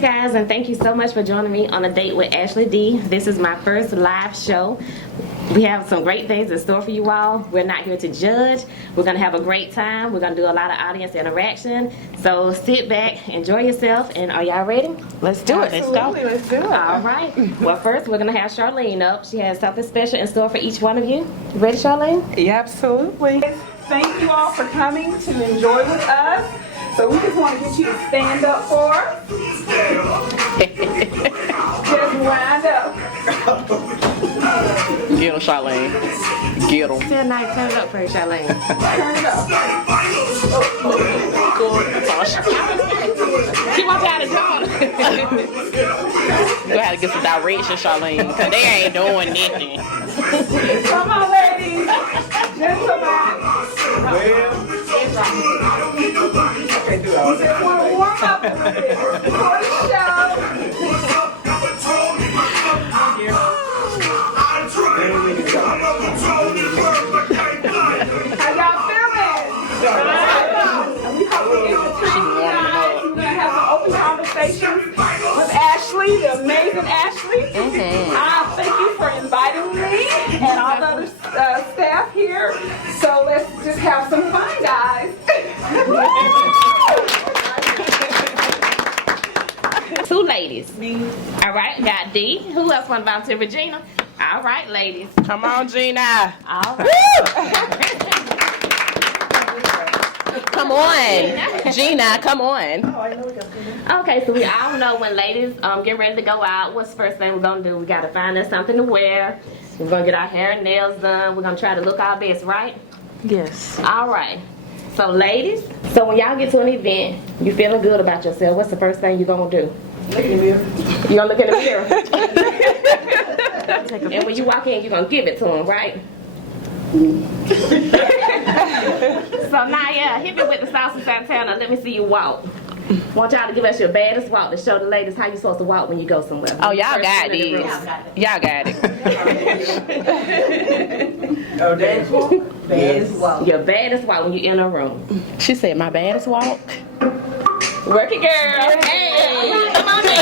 guys, and thank you so much for joining me on a date with Ashley D. This is my first live show. We have some great things in store for you all. We're not here to judge. We're going to have a great time. We're going to do a lot of audience interaction. So sit back, enjoy yourself, and are y'all ready? Let's do it. Let's go. Let's do it. All right. Well, first we're going to have Charlene up. She has something special in store for each one of you. You ready, Charlene? Yeah, absolutely. Thank you all for coming to enjoy with us. So we just want to get you to stand up for us. Just wind up. Get him, Charlene. Get him. Still nice. Turn it up for you, Charlene. Turn it up. She wants y'all to jump. You gotta get some direction, Charlene, because they ain't doing nothing. Come on, ladies. Gentlemen. Okay, do it. We just want to warm up a little bit before the show. How y'all feeling? We hope you get the time tonight. We're going to have some open conversations with Ashley, the amazing Ashley. Thank you for inviting me and all the other staff here. So let's just have some fun, guys. Two ladies. Me. All right, got D. Who else want to volunteer? Regina. All right, ladies. Come on, Gina. All right. Come on. Gina, come on. Okay, so we all know when ladies get ready to go out, what's the first thing we're going to do? We got to find us something to wear. We're going to get our hair and nails done. We're going to try to look our best, right? Yes. All right. So ladies, so when y'all get to an event, you feeling good about yourself, what's the first thing you're going to do? Look in the mirror. You're going to look in the mirror. And when you walk in, you're going to give it to them, right? So now, yeah, hit me with the saucy Santana. Let me see you walk. Want y'all to give us your baddest walk to show the ladies how you're supposed to walk when you go somewhere. Oh, y'all got these. Y'all got it. Oh, baddest walk? Baddest walk. Your baddest walk when you're in a room. She said my baddest walk. Work it, girl. Hey, come on, me.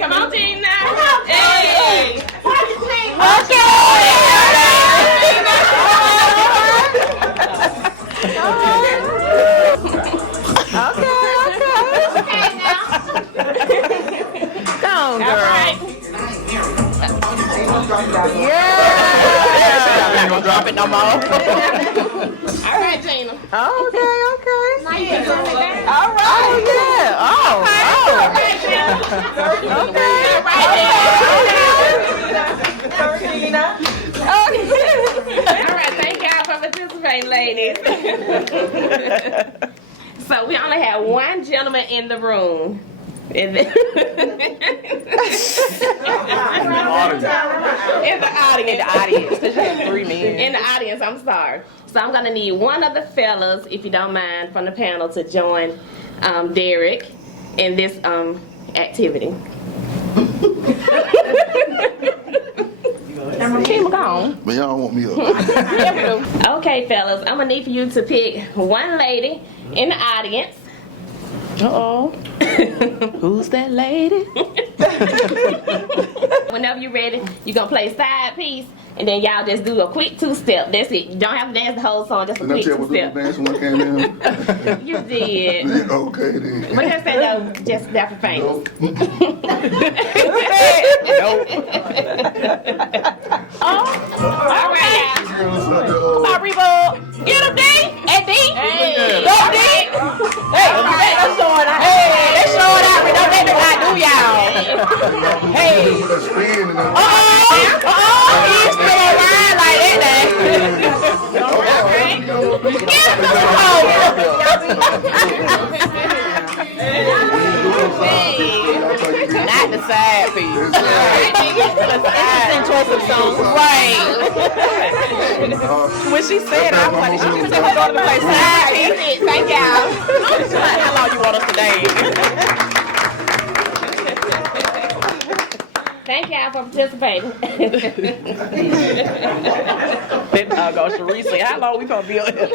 Come on, Gina. Hey. Don't drop it no more. All right, Gina. Okay. Now you can turn it down. All right. Oh, yeah. Oh. All right, Gina. All right, thank y'all for participating, ladies. So we only have one gentleman in the room. In the audience. Three men. In the audience, I'm sorry. So I'm gonna need one of the fellas, if you don't mind, from the panel to join Derek in this activity. Keep gone. But y'all want me up. Okay, fellas, I'm gonna need for you to pick one lady in the audience. Uh-oh. Who's that lady? Whenever you're ready, you're gonna play side piece, and then y'all just do a quick two-step. That's it. You don't have to dance the whole song, just a quick two-step. Dance when I came in? You did. Okay then. But just say no, just that for famous. Oh, all right, y'all. Sorry, Bob. Get him, D. Hey, D. Go, D. Hey, that's showing out. Hey, that's showing out. We don't let them not do y'all. Hey. He's still around like that now. Get him Not the side piece. Right. When she said, I was like, she just said we're going to play side piece. Thank y'all. How long you want us to dance? Thank y'all for participating. Then goes to Reese. How long we gonna be on here?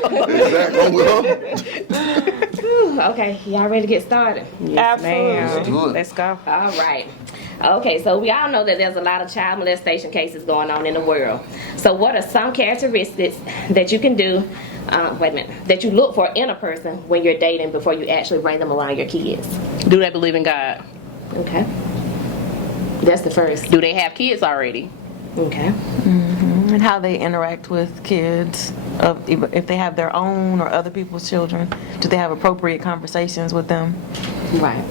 Okay, y'all ready to get started? Absolutely. Do it. Let's go. All right. Okay, so we all know that there's a lot of child molestation cases going on in the world. So what are some characteristics that you can do, that you look for in a person when you're dating before you actually bring them around your kids? Do they believe in God? Okay. That's the first. Do they have kids already? Okay. And how they interact with kids, if they have their own or other people's children, do they have appropriate conversations with them? Right.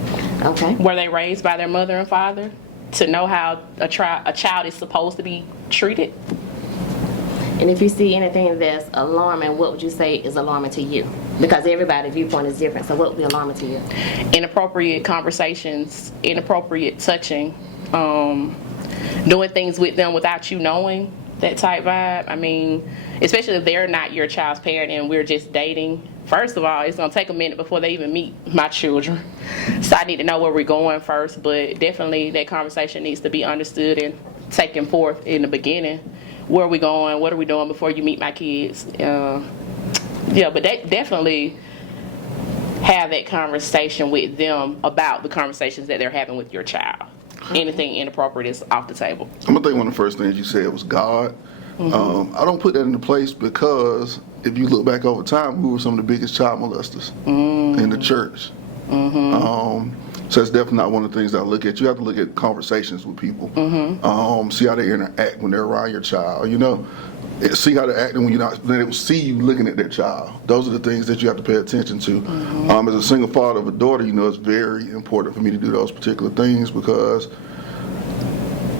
Okay. Were they raised by their mother and father to know how a child is supposed to be treated? And if you see anything that's alarming, what would you say is alarming to you? Because everybody's viewpoint is different, so what would be alarming to you? Inappropriate conversations, inappropriate touching, doing things with them without you knowing, that type vibe. I mean, especially if they're not your child's parent and we're just dating. First of all, it's going to take a minute before they even meet my children. So I need to know where we're going first, but definitely that conversation needs to be understood and taken forth in the beginning. Where are we going? What are we doing before you meet my kids? Yeah, but they definitely have that conversation with them about the conversations that they're having with your child. Anything inappropriate is off the table. I'm gonna think one of the first things you said was God. I don't put that into place because if you look back over time, we were some of the biggest child molesters in the church. So that's definitely not one of the things that I look at. You have to look at conversations with people. See how they interact when they're around your child. You know, see how they're acting when you're not. Then they will see you looking at their child. Those are the things that you have to pay attention to. As a single father of a daughter, you know, it's very important for me to do those particular things because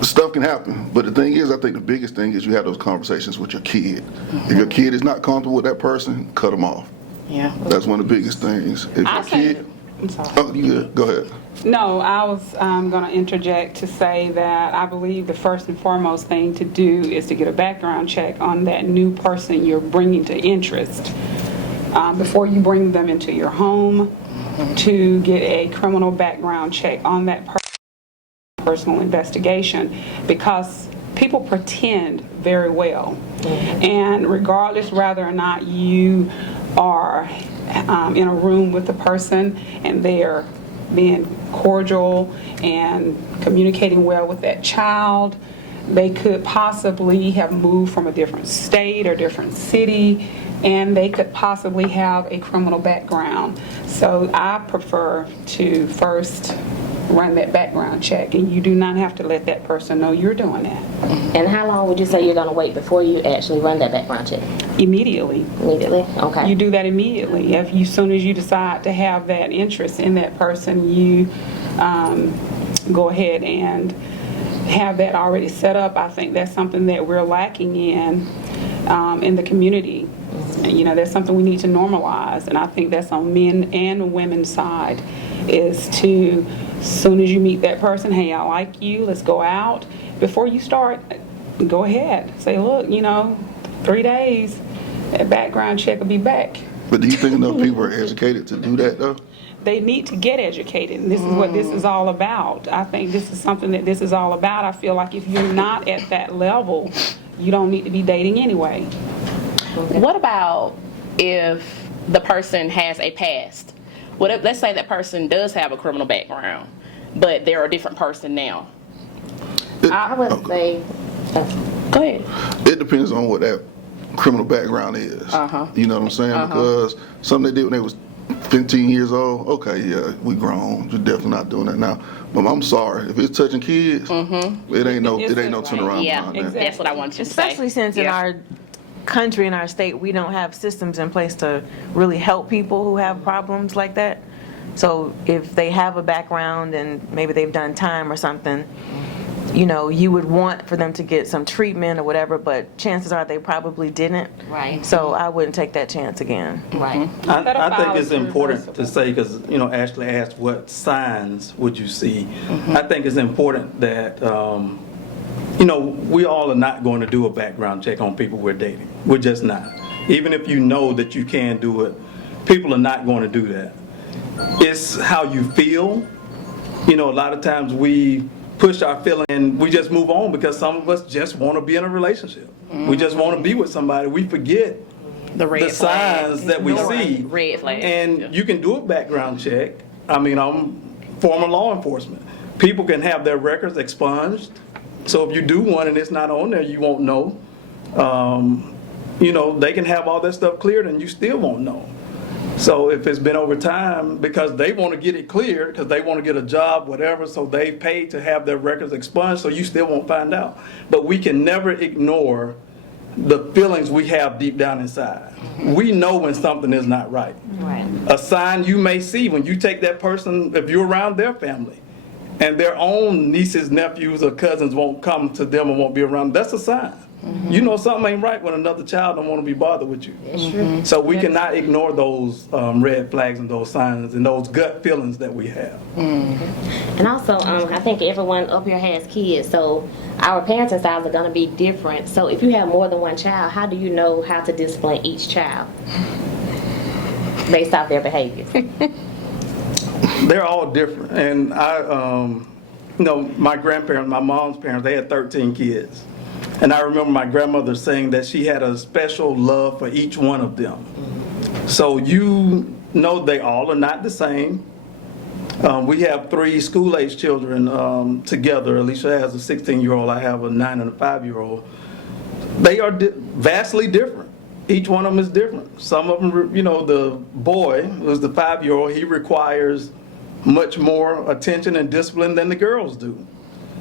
stuff can happen. But the thing is, I think the biggest thing is you have those conversations with your kid. If your kid is not comfortable with that person, cut them off. Yeah. That's one of the biggest things. If your kid, I'm sorry. oh, you good? Go ahead. No, I was going to interject to say that I believe the first and foremost thing to do is to get a background check on that new person you're bringing to interest before you bring them into your home, to get a criminal background check on that personal investigation, because people pretend very well. And regardless whether or not you are in a room with the person and they're being cordial and communicating well with that child, they could possibly have moved from a different state or different city, and they could possibly have a criminal background. So I prefer to first run that background check, and you do not have to let that person know you're doing that. And how long would you say you're going to wait before you actually run that background check? Immediately. Immediately? Okay. You do that immediately. If you, as soon as you decide to have that interest in that person, you go ahead and have that already set up. I think that's something that we're lacking in the community. You know, that's something we need to normalize, and I think that's on men and women's side, is to, as soon as you meet that person, hey, I like you, let's go out. Before you start, go ahead. Say, look, you know, 3 days, that background check will be back. But do you think enough people are educated to do that, though? They need to get educated, and this is what this is all about. I think this is something that this is all about. I feel like if you're not at that level, you don't need to be dating anyway. What about if the person has a past? What if, let's say that person does have a criminal background, but they're a different person now? I would say, Go ahead. It depends on what that criminal background is. You know what I'm saying? Because something they did when they was 15 years old, okay, yeah, we grown. You're definitely not doing that now. But I'm sorry, if it's touching kids, it ain't no turnaround Yeah, behind that. that's what I wanted to say. Especially since in our country, in our state, we don't have systems in place to really help people who have problems like that. So if they have a background and maybe they've done time or something, you know, you would want for them to get some treatment or whatever, but chances are they probably didn't. Right. So I wouldn't take that chance again. right. I think it's important to say, because, you know, Ashley asked what signs would you see. I think it's important that, you know, we all are not going to do a background check on people we're dating. We're just not. Even if you know that you can do it, people are not going to do that. It's how you feel. You know, a lot of times we push our feeling and we just move on because some of us just want to be in a relationship. We just want to be with somebody. We forget The red the signs that we see. Red flags. And you can do a background check. I mean, I'm former law enforcement. People can have their records expunged. So if you do one and it's not on there, you won't know. You know, they can have all that stuff cleared and you still won't know. So if it's been over time, because they want to get it cleared, because they want to get a job, whatever, so they paid to have their records expunged, so you still won't find out. But we can never ignore the feelings we have deep down inside. We know when something is not right. Right. A sign you may see when you take that person, if you're around their family, and their own nieces, nephews, or cousins won't come to them and won't be around, that's a sign. You know something ain't right when another child don't want to be bothered with you. That's true. So we cannot ignore those red flags and those signs and those gut feelings that we have. And also, I think everyone up here has kids, so our parenting styles are going to be different. So if you have more than one child, how do you know how to discipline each child based off their behaviors? They're all different. And you know, my grandparents, my mom's parents, they had 13 kids. And I remember my grandmother saying that she had a special love for each one of them. So you know they all are not the same. We have 3 school-age children together. Alisha has a 16-year-old. I have a 9 and a 5-year-old. They are vastly different. Each one of them is different. Some of them, you know, the boy, who's the 5-year-old, he requires much more attention and discipline than the girls do.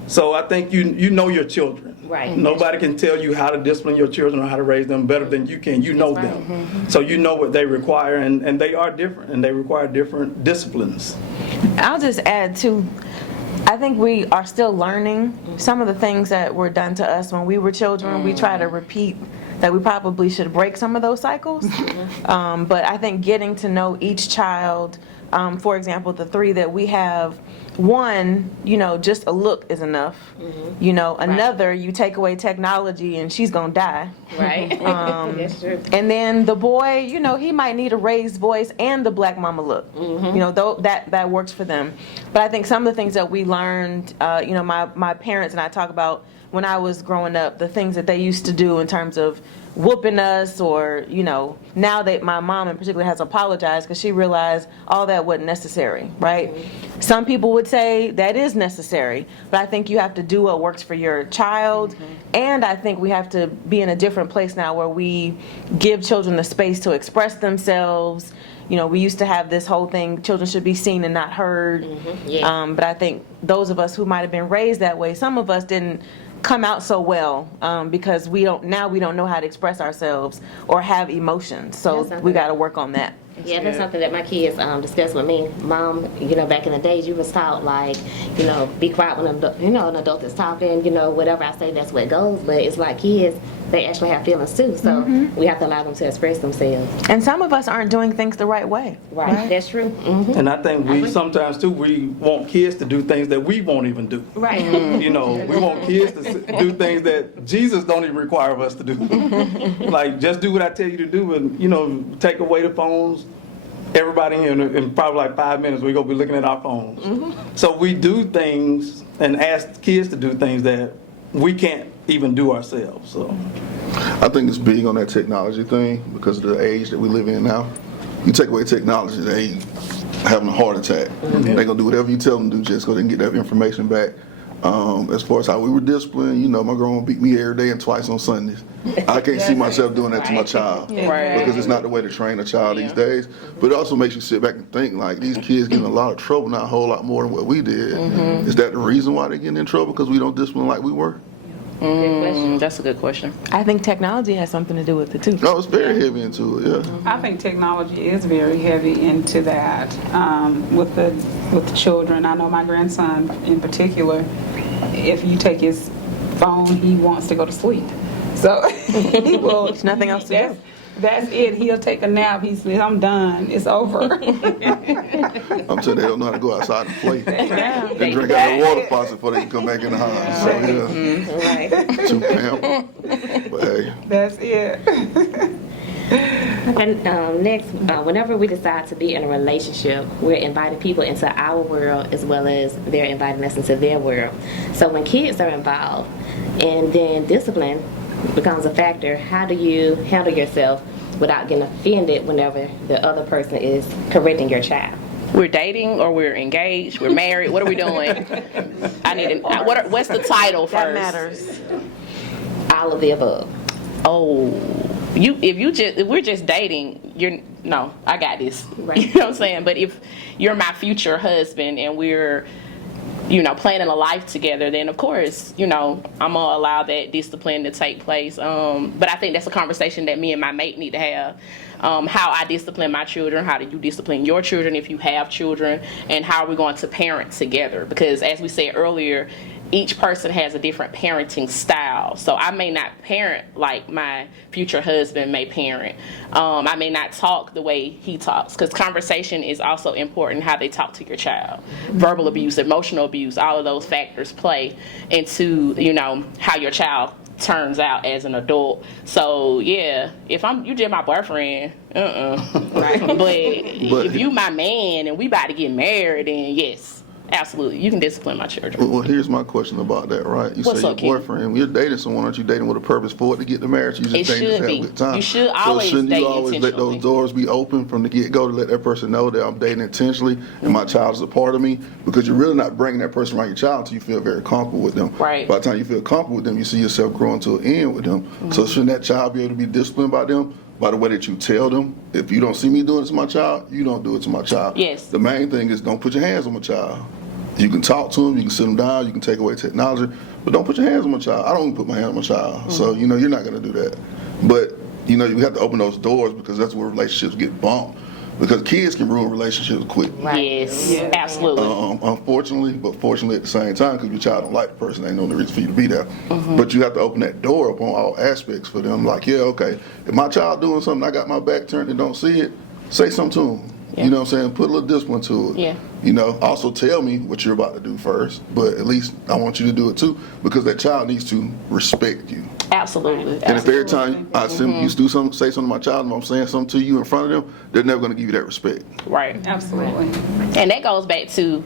So I think you know your children. Right. Nobody can tell you how to discipline your children or how to raise them better than you can. You know them. So you know what they require, and they are different, and they require different disciplines. I'll just add too, I think we are still learning some of the things that were done to us when we were children. We try to repeat that. We probably should break some of those cycles. But I think getting to know each child, for example, the 3 that we have, one, you know, just a look is enough. You know, another, you take away technology and she's gonna die. Right. That's true. And then the boy, you know, he might need a raised voice and the black mama look. You know, that works for them. But I think some of the things that we learned, you know, my parents and I talk about when I was growing up, the things that they used to do in terms of whooping us, or, you know, now that my mom in particular has apologized because she realized all that wasn't necessary, right? Some people would say that is necessary, but I think you have to do what works for your child. And I think we have to be in a different place now where we give children the space to express themselves. You know, we used to have this whole thing, children should be seen and not heard. But I think those of us who might have been raised that way, some of us didn't come out so well because we don't know how to express ourselves or have emotions. So we got to work on that. Yeah, that's something that my kids discuss with me. Mom, you know, back in the days, you was taught, like, you know, be quiet when an adult is talking, you know, whatever I say, that's what goes. But it's like kids, they actually have feelings too. So we have to allow them to express themselves. And some of us aren't doing things the right way. Right. That's true. And I think we sometimes too, we want kids to do things that we won't even do. Right. You know, we want kids to do things that Jesus don't even require of us to do. Like, just do what I tell you to do, and, you know, take away the phones. Everybody here in probably like 5 minutes, we're going to be looking at our phones. So we do things and ask kids to do things that we can't even do ourselves. So I think it's big on that technology thing because of the age that we live in now. You take away technology, they having a heart attack. They're going to do whatever you tell them to do just so they can get that information back. As far as how we were disciplined, you know, my grandma beat me every day and twice on Sundays. I can't see myself doing that to my child because it's not the way to train a child these days. But it also makes you sit back and think, like, these kids get in a lot of trouble, not a whole lot more than what we did. Is that the reason why they're getting in trouble, because we don't discipline like we were? That's a good question. I think technology has something to do with it too. No, it's very heavy into it, yeah. I think technology is very heavy into that with the children. I know my grandson in particular, if you take his phone, he wants to go to sleep. So he will. There's nothing else to do. That's it. He'll take a nap. He says, "I'm done. It's over." I'm saying they don't know how to go outside and play. They drink out of the water faucet before they can come back in the house. So, yeah. Right. Too pampered. But hey. That's it. Okay, next, whenever we decide to be in a relationship, we're inviting people into our world as well as they're inviting us into their world. So when kids are involved and then discipline becomes a factor, how do you handle yourself without getting offended whenever the other person is correcting your child? We're dating or we're engaged, we're married, what are we doing? I need what's the title first? That matters. All of the above. Oh, if we're just dating, I got this. Right. You know what I'm saying? But if you're my future husband and we're, planning a life together, then of course, I'm gonna allow that discipline to take place. But I think that's a conversation that me and my mate need to have. How I discipline my children, how do you discipline your children if you have children, and how are we going to parent together? Because as we said earlier, each person has a different parenting style. So I may not parent like my future husband may parent. I may not talk the way he talks, because conversation is also important, how they talk to your child. Verbal abuse, emotional abuse, all of those factors play into, how your child turns out as an adult. So yeah, if you just my boyfriend, right. But if you my man and we about to get married, then yes, absolutely, you can discipline my children. Well, here's my question about that, right? You What's say up, your Ken? boyfriend, you're dating someone, aren't you dating with a purpose for it to get the marriage? You just dating to have a good time. You should always so shouldn't date you always let intentionally. those doors be open from the get-go to let that person know that I'm dating intentionally and my child is a part of me? Because you're really not bringing that person around your child until you feel very comfortable with them. Right. By the time you feel comfortable with them, you see yourself growing to an end with them. Mm-hmm. So shouldn't that child be able to be disciplined by them? By the way that you tell them, if you don't see me doing it to my child, you don't do it to my child. Yes. The main thing is don't put your hands on my child. You can talk to them, you can sit them down, you can take away technology, but don't put your hands on my child. I don't even put my hand on my child. Mm-hmm. So, you're not going to do that. But, you have to open those doors, because that's where relationships get bumped. Because kids can ruin relationships quick. Yes, absolutely. Unfortunately, but fortunately at the same time, because your child don't like the person, ain't no reason for you to be there. Mm-hmm. But you have to open that door up on all aspects for them. Like, yeah, okay, if my child doing something, I got my back turned and don't see it, say something to them. Yeah. You know what I'm saying? Put a little discipline to it. Yeah. Also tell me what you're about to do first, but at least I want you to do it too, because that child needs to respect you. Absolutely. And if every time I say something to my child, and I'm saying something to you in front of them, they're never going to give you that respect. Right. Absolutely. And that goes back to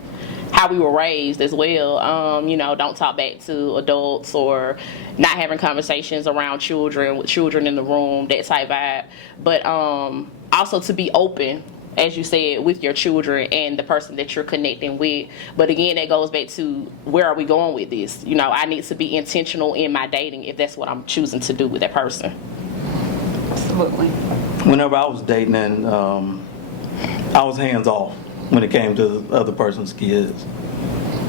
how we were raised as well. Don't talk back to adults, or not having conversations around children, with children in the room, that type vibe. But also to be open, as you said, with your children and the person that you're connecting with. But again, that goes back to, where are we going with this? I need to be intentional in my dating if that's what I'm choosing to do with that person. Absolutely. Whenever I was dating, and I was hands off when it came to the other person's kids.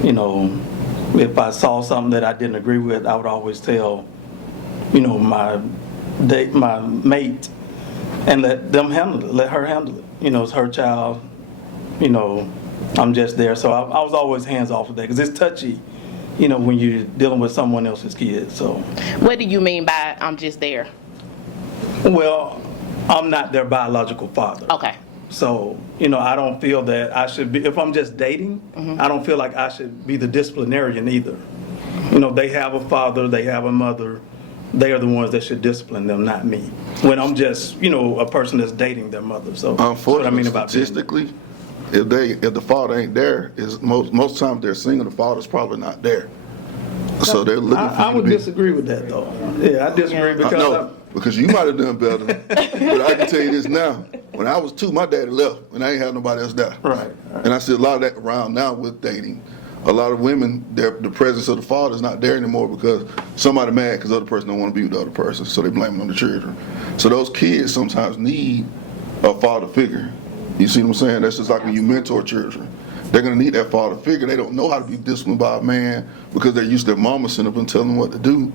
If I saw something that I didn't agree with, I would always tell, my mate, and let them handle it, let her handle it. It's her child, I'm just there. So I was always hands off with that, because it's touchy, when you're dealing with someone else's kids. So what do you mean by I'm just there? Well, I'm not their biological father. Okay. So, I don't feel that I should be, if I'm just dating, I don't feel like I should be the disciplinarian either. They have a father, they have a mother. They are the ones that should discipline them, not me. When I'm just, a person that's dating their mother. So that's what I mean about statistically, if the father ain't there, is most times they're single, the father's probably not there. So they're looking for you. I would disagree with that, though. Yeah, I disagree because you might have done better. But I can tell you this now. When I was 2, my daddy left, and I ain't had nobody else there. Right. And I see a lot of that around now with dating. A lot of women, the presence of the father is not there anymore, because somebody mad because the other person don't want to be with the other person, so they blame it on the children. So those kids sometimes need a father figure. You see what I'm saying? That's just like when you mentor children. They're going to need that father figure. They don't know how to be disciplined by a man, because they're used to their mama sitting up and telling them what to do.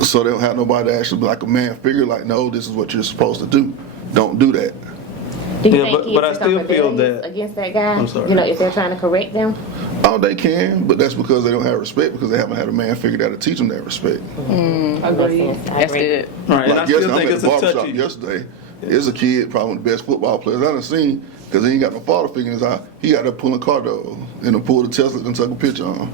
So they don't have nobody to actually be like a man figure, like, no, this is what you're supposed to do. Don't do that. Do you Yeah, think but I kids still become feel rebellious that- against that guy? I'm sorry. If they're trying to correct them? Oh, they can, but that's because they don't have respect, because they haven't had a man figure out to teach them that respect. Agreed. That's good. Right, and I Like still yesterday, think I'm it's at a the barbershop touchy. yesterday. There's a kid, probably one of the best football players I done seen, because he ain't got no father figure in his eye. He got there pulling car doors and pulled the Tesla and took a picture on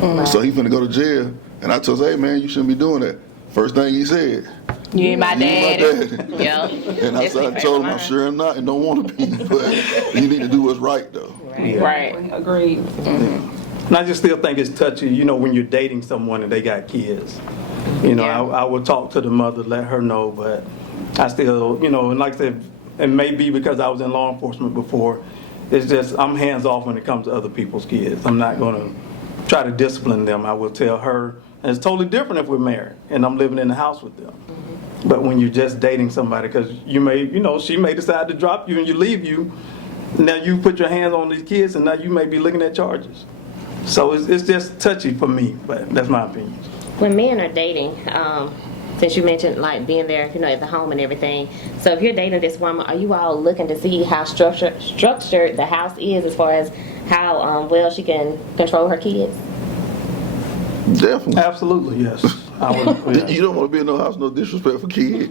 him. So he finna go to jail. And I told him, hey man, you shouldn't be doing that. First thing he said, You ain't my You ain't daddy. my daddy. Yeah. And I said, I told him, I'm sure I'm not and don't want to be, but you need to do what's right, though. Right. Agreed. And I just still think it's touchy, when you're dating someone and they got kids. Yeah. I would talk to the mother, let her know, but I still, and like I said, it may be because I was in law enforcement before. It's just I'm hands off when it comes to other people's kids. I'm not going to try to discipline them. I will tell her, and it's totally different if we're married and I'm living in the house with them. But when you're just dating somebody, because you may, she may decide to drop you and you leave you. Now you put your hands on these kids and now you may be looking at charges. So it's just touchy for me, but that's my opinion. When men are dating, since you mentioned like being there, at the home and everything. So if you're dating this woman, are you all looking to see how structured the house is as far as how well she can control her kids? Definitely. Absolutely, yes. I would, yeah. You don't want to be in no house, no disrespect for kids.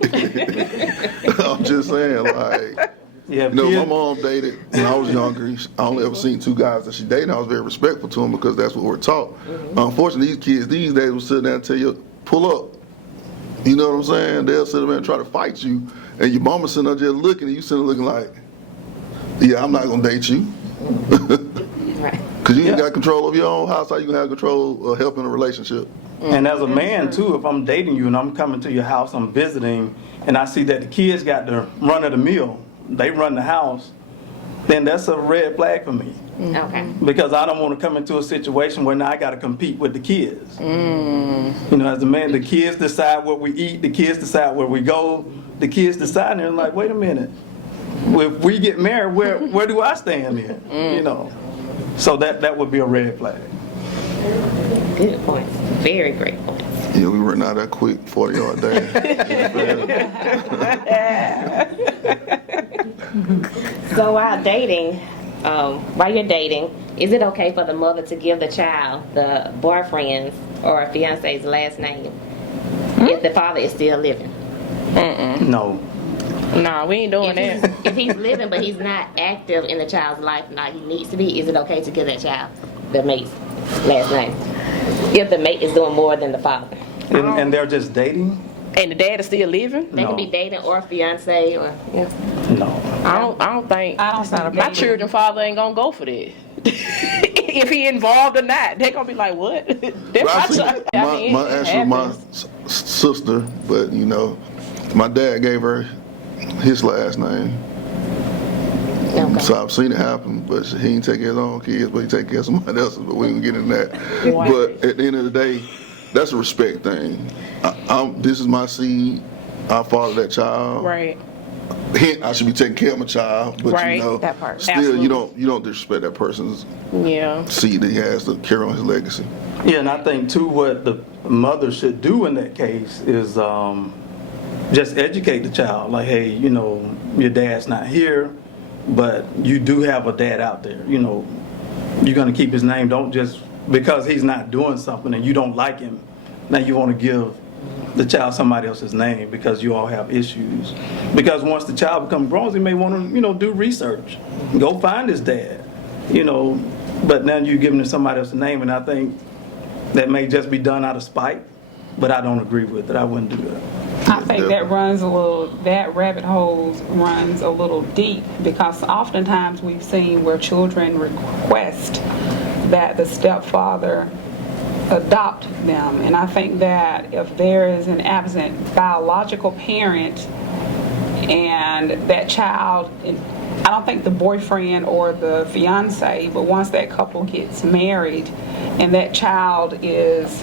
I'm just saying, like, Yeah, my mom dated when I was younger. I only ever seen 2 guys that she dated. I was very respectful to them because that's what we're taught. Unfortunately, these kids these days will sit there and tell you, pull up. You know what I'm saying? They'll sit there and try to fight you, and your mama sitting there just looking, and you sitting there looking like, yeah, I'm not going to date you. Right. Because you ain't got control of your own house. How you going to have control of helping a relationship? And as a man, too, if I'm dating you and I'm coming to your house, I'm visiting, and I see that the kids got the run of the mill, they run the house, then that's a red flag for me. Okay. Because I don't want to come into a situation where now I got to compete with the kids. As a man, the kids decide what we eat, the kids decide where we go, the kids decide, and they're like, wait a minute, if we get married, where do I stand in? So that would be a red flag. Good points. Very great points. Yeah, we run out that quick 40-yard dash. So while dating, while you're dating, is it okay for the mother to give the child the boyfriend's or fiance's last name if the father is still living? No. Nah, we ain't doing that. If he's living but he's not active in the child's life like he needs to be, is it okay to give that child the mate's last name if the mate is doing more than the father? And they're just dating? And the dad is still living? They can be dating or fiance or No. I don't think my baby. children's father ain't gonna go for that. If he involved or not, they gonna be like, what? That's my child. Actually, my sister, but my dad gave her his last name. Okay. So I've seen it happen, but he ain't take care of his own kids, but he take care of somebody else's, but we ain't get into that. Wow. But at the end of the day, that's a respect thing. This is my seed. I father that child. Right. I should be taking care of my child, but Right. That part. still Absolutely. you don't disrespect that person's Yeah. seed that he has to carry on his legacy. Yeah, and I think, too, what the mother should do in that case is just educate the child. Like, hey, your dad's not here, but you do have a dad out there. You're going to keep his name. Don't just, because he's not doing something and you don't like him, now you want to give the child somebody else's name because you all have issues. Because once the child becomes grown, he may want to, do research. Go find his dad, but now you're giving somebody else's name, and I think that may just be done out of spite, but I don't agree with it. I wouldn't do that. I think that rabbit hole runs a little deep, because oftentimes we've seen where children request that the stepfather adopt them. And I think that if there is an absent biological parent and that child, I don't think the boyfriend or the fiance, but once that couple gets married and that child is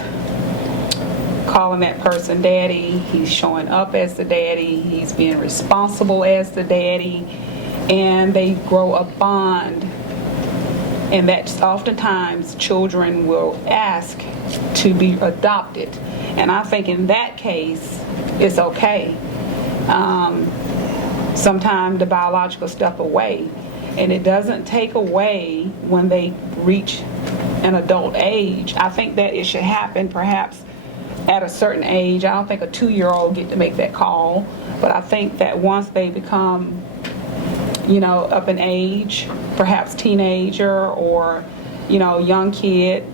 calling that person daddy, he's showing up as the daddy, he's being responsible as the daddy, and they grow a bond. And that's oftentimes children will ask to be adopted. And I think in that case, it's okay. Sometimes the biological step away. And it doesn't take away when they reach an adult age. I think that it should happen perhaps at a certain age. I don't think a 2-year-old get to make that call. But I think that once they become up in age, perhaps teenager or, young kid,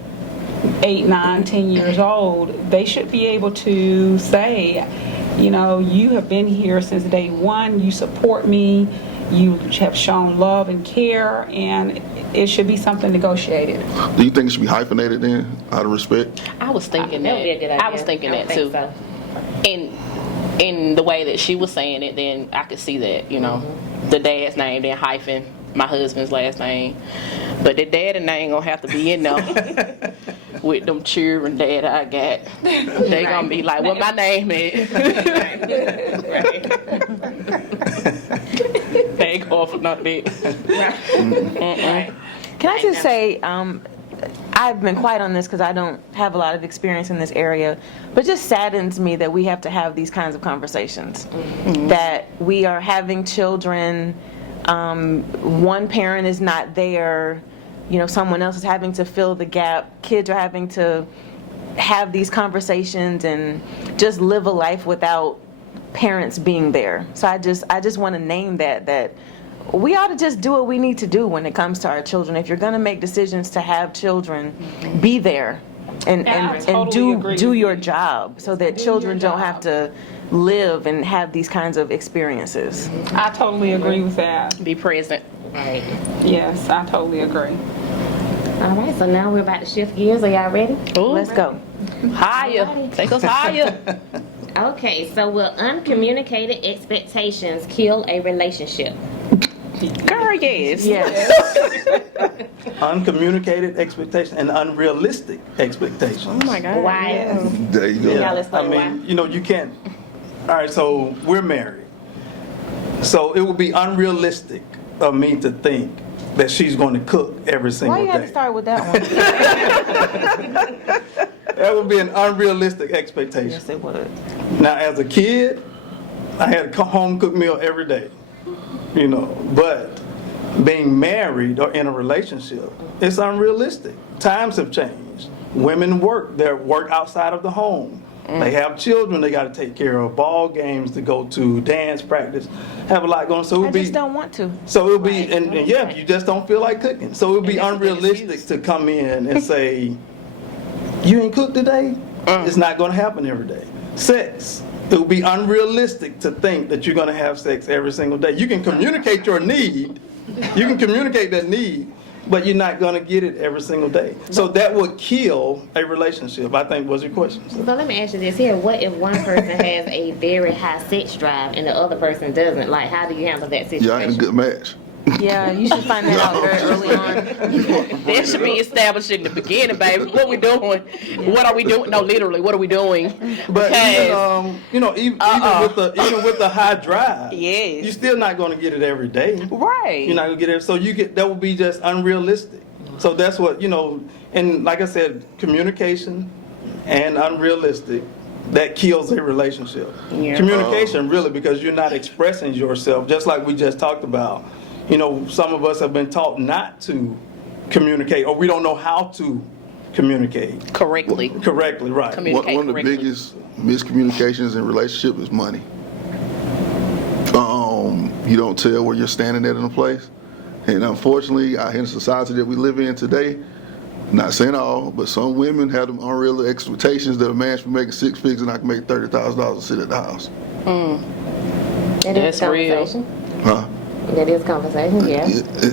8, 9, 10 years old, they should be able to say, You know, you have been here since day one. You support me. You have shown love and care, and it should be something negotiated. Do you think it should be hyphenated then, out of respect? I was thinking That would be a good idea. I was thinking I that think too. so. In the way that she was saying it, then I could see that, you know, the dad's name, then hyphen my husband's last name. But the daddy name gonna have to be in there with them children that I got. They gonna be like, what my name is. They ain't going for nothing. Can I just say, I've been quiet on this because I don't have a lot of experience in this area, but it just saddens me that we have to have these kinds of conversations. That we are having children, one parent is not there, you know, someone else is having to fill the gap, kids are having to have these conversations and just live a life without parents being there. So I just want to name that we ought to just do what we need to do when it comes to our children. If you're going to make decisions to have children, be there and totally agree do with your you. job so that children don't have to live and have these kinds of experiences. I totally agree with that. Be present. Right. Yes, I totally agree. All right, so now we're about to shift gears. Are y'all ready? Ooh, Let's go. higher. Take us higher. Okay, so will uncommunicated expectations kill a relationship? Girl, yes. Yes. Uncommunicated expectation and unrealistic expectations. Oh my God. Why? There you go. Yeah, let's I explain why. mean, you know, you can't. All right, so we're married. So it would be unrealistic of me to think that she's going to cook every single Why you day. have to start with that one? That would be an unrealistic expectation. Yes, it would. Now, as a kid, I had a home cooked meal every day, you know, but being married or in a relationship, it's unrealistic. Times have changed. Women work, they work outside of the home. They have children they got to take care of, ball games to go to, dance practice, have a lot going. So I just don't want to. So it'll be, and yeah, you just don't feel like cooking. So it'll be unrealistic to come in and say, you ain't cooked today? It's not going to happen every day. Sex. It will be unrealistic to think that you're going to have sex every single day. You can communicate your need. You can communicate that need, but you're not going to get it every single day. So that would kill a relationship, I think was your question. So let me ask you this here. What if one person has a very high sex drive and the other person doesn't? Like, how do you handle that situation? Y'all ain't a good match. Yeah, you should find that out very early on. That should be established in the beginning, baby. What we doing? What are we doing? No, literally, what are we doing? But Because- even with the high drive, Yes. you're still not going to get it every day. Right. You're not going to get it. So that would be just unrealistic. So that's what, and like I said, communication and unrealistic, that kills a relationship. Yeah. Communication, really, because you're not expressing yourself, just like we just talked about. Some of us have been taught not to communicate, or we don't know how to communicate Correctly. correctly, right? Communicate One of the correctly. biggest miscommunications in relationship is money. You don't tell where you're standing at in a place. And unfortunately, out here in the society that we live in today, not saying all, but some women have them unreal expectations that a man should be making 6 figures and I can make $30,000 to sit at the house. That is That's real. conversation. Huh? That is conversation, yeah.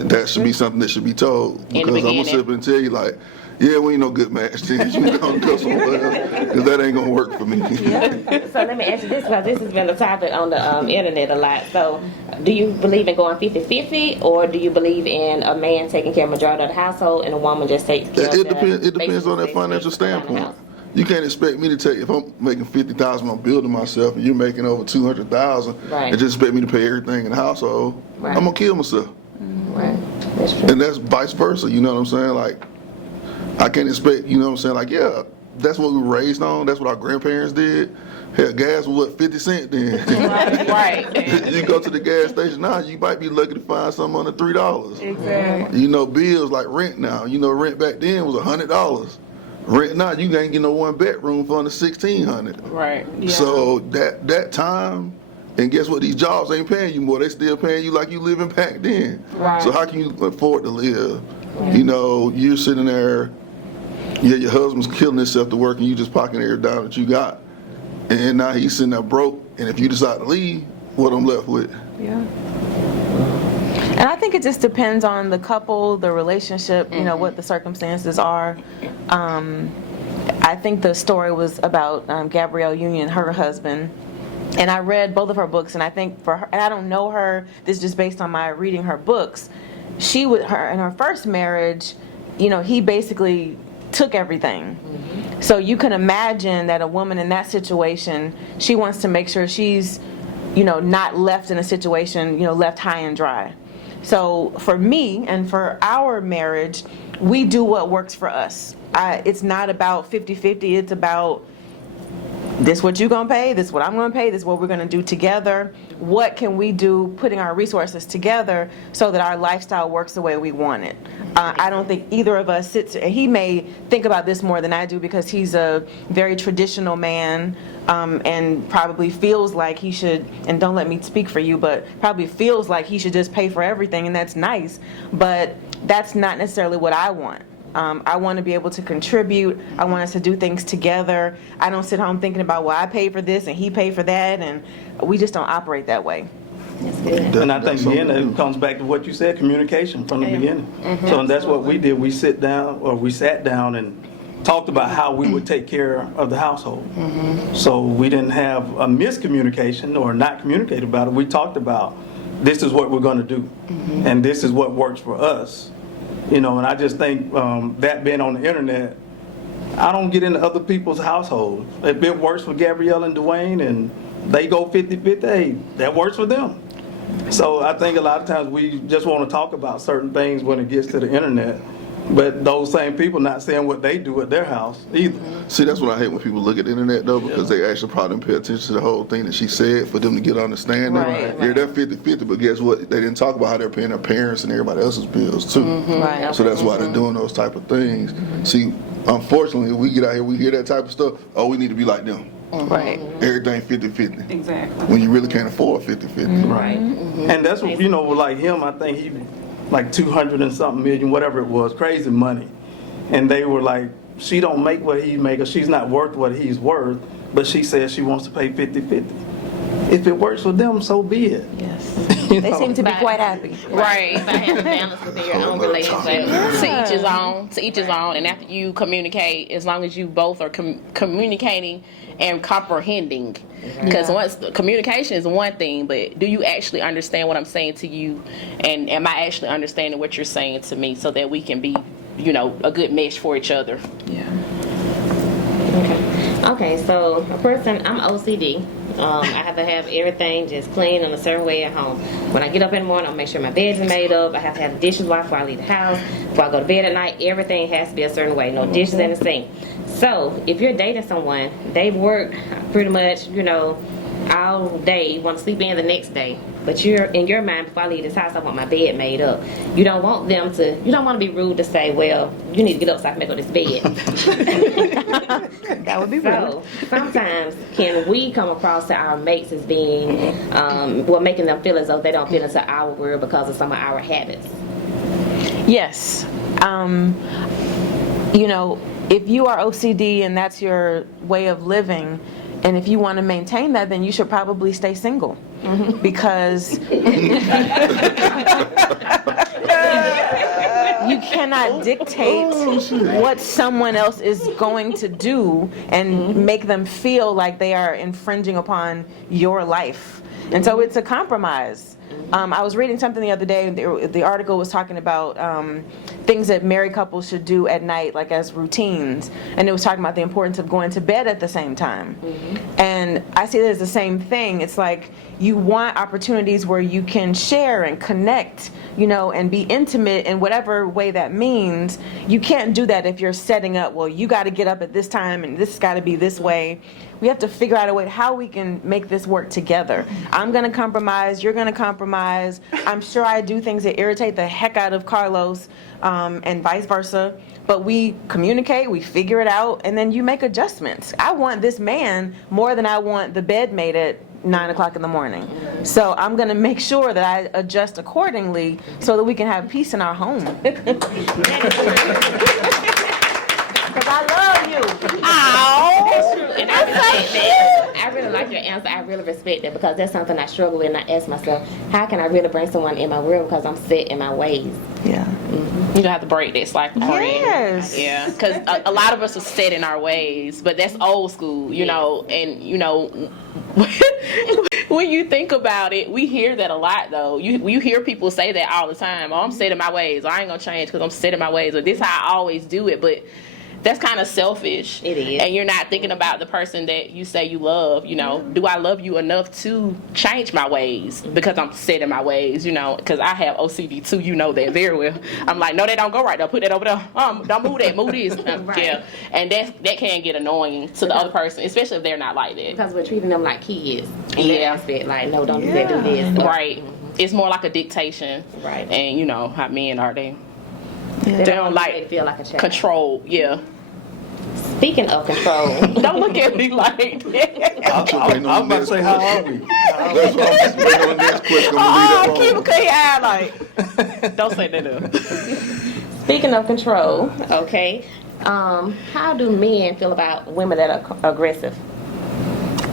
That should be something that should be told. In the Because I'm going to beginning. sit up and tell you, like, yeah, we ain't no good match. Then you going to go somewhere else, because that ain't going to work for me. So let me ask you this, because this has been a topic on the internet a lot. So do you believe in going 50-50, or do you believe in a man taking care of majority of the household and a woman just takes care of It the depends. It depends on that basically financial 60% around the standpoint. house? You can't expect me to take, if I'm making $50,000 on building myself, and you're making over $200,000, Right. and just expect me to pay everything in the household. Right. I'm gonna kill myself, Right. That's true. and that's vice versa. You know what I'm saying? Like, I can't expect. You know what I'm saying? Like, yeah, that's what we were raised on. That's what our grandparents did. Hell, gas was what, 50 cents then. Right. You go to the gas station now, you might be lucky to find something under $3. Exactly. Bills like rent now. Rent back then was $100. Rent now, you can't get no one bedroom for under $1,600. Right. So that time, and guess what? These jobs ain't paying you more. They still paying you like you living back then. Right. So how can you afford to live? You're sitting there. Yeah, your husband's killing himself to work, and you just pocketing every dime that you got, and now he's sitting there broke, And if you decide to leave, what I'm left with. Yeah. And I think it just depends on the couple, the relationship, you know, what the circumstances are. I think the story was about Gabrielle Union, her husband. And I read both of her books, and I think for her, and I don't know her, this is just based on my reading her books, in her first marriage, you know, he basically took everything. So you can imagine that a woman in that situation, she wants to make sure she's, you know, not left in a situation, you know, left high and dry. So for me and for our marriage, we do what works for us. It's not about 50-50, it's about this what you gonna pay, this what I'm gonna pay, this what we're gonna do together. What can we do putting our resources together so that our lifestyle works the way we want it? I don't think either of us sits, he may think about this more than I do because he's a very traditional man, and probably feels like he should, and don't let me speak for you, but probably feels like he should just pay for everything, and that's nice, but that's not necessarily what I want. I want to be able to contribute. I want us to do things together. I don't sit home thinking about, well, I paid for this and he paid for that, and we just don't operate that way. That's good. And I think, again, it comes back to what you said, communication from the beginning. So and that's what we did. We sat down and talked about how we would take care of the household. So we didn't have a miscommunication or not communicate about it. We talked about, this is what we're going to do, and this is what works for us. You know, and I just think that being on the internet, I don't get into other people's household. If it works for Gabrielle and Dwayne and they go 50-50, hey, that works for them. So I think a lot of times we just want to talk about certain things when it gets to the internet, but those same people not saying what they do at their house either. See, that's what I hate when people look at the internet, though, because they actually probably didn't pay attention to the whole thing that she said for them to get understanding. Right. Yeah, they're 50-50, but guess what? They didn't talk about how they're paying their parents and everybody else's bills, too. Right. So that's why they're doing those type of things. See, unfortunately, if we get out here, we hear that type of stuff, oh, we need to be like them. Right. Everything 50-50. Exactly. When you really can't afford 50-50. Right. And that's what, you know, like him, I think he, like 200 and something million, whatever it was, crazy money. And they were like, she don't make what he make, or she's not worth what he's worth, but she says she wants to pay 50-50. If it works for them, so be it. Yes. You They know? seem to be quite happy. Right. If I have a balance within your own relationship. To each his own. To each his own. And after you communicate, as long as you both are communicating and comprehending, because once communication is one thing, but do you actually understand what I'm saying to you, and am I actually understanding what you're saying to me, so that we can be, you know, a good mesh for each other. Yeah. Okay, so a person, I'm OCD. I have to have everything just clean in a certain way at home. When I get up in the morning, I'll make sure my bed's made up. I have to have the dishes washed before I leave the house. Before I go to bed at night, everything has to be a certain way. No dishes in the sink. So if you're dating someone, they work pretty much, you know, all day. You want to sleep in the next day. But you're in your mind, before I leave this house, I want my bed made up. You don't want them to, you don't want to be rude to say, well, you need to get up so I can make up this bed. That would be rude. So sometimes can we come across to our mates as being, making them feel as though they don't fit into our world because of some of our habits? Yes. You know, if you are OCD and that's your way of living, and if you want to maintain that, then you should probably stay single. Because you cannot dictate what someone else is going to do and make them feel like they are infringing upon your life. And so it's a compromise. I was reading something the other day, the article was talking about things that married couples should do at night, like as routines. And it was talking about the importance of going to bed at the same time. And I see it as the same thing. It's like you want opportunities where you can share and connect, you know, and be intimate in whatever way that means. You can't do that if you're setting up, well, you got to get up at this time and this got to be this way. We have to figure out a way how we can make this work together. I'm going to compromise, you're going to compromise. I'm sure I do things that irritate the heck out of Carlos, and vice versa. But we communicate, we figure it out, and then you make adjustments. I want this man more than I want the bed made at 9 o'clock in the morning. So I'm going to make sure that I adjust accordingly so that we can have peace in our home. Because I love you. And I really like your answer. I really respect that because that's something I struggle with, and I ask myself, how can I really bring someone in my world because I'm set in my ways? Yeah. You don't have to break that cycle. Yes. Yeah, because a lot of us are set in our ways, but that's old school, you know, and, you know, when you think about it, we hear that a lot, though. You hear people say that all the time. Oh, I'm set in my ways. Or, I ain't going to change because I'm set in my ways. Or this is how I always do it. But that's kind of selfish. It is. And you're not thinking about the person that you say you love, you know. Do I love you enough to change my ways because I'm set in my ways, you know, because I have OCD too, you know that very well. I'm like, no, that don't go right there. Put that over there. Don't move that. Move this. Right. Yeah. And that can get annoying to the other person, especially if they're not like that. Because we're treating them like kids. Yeah. Aspect, like, no, don't do that, do this. Right. It's more like a dictation. Right. And you know how men are, they They don't want you like to feel like a child. control. Yeah. Speaking of control, Don't look at me like that. I'm about to say, how are we? That's what I'm just waiting on the next question. I'm gonna leave that keep your eye like. Don't say that up. speaking of control, okay, how do men feel about women that are aggressive?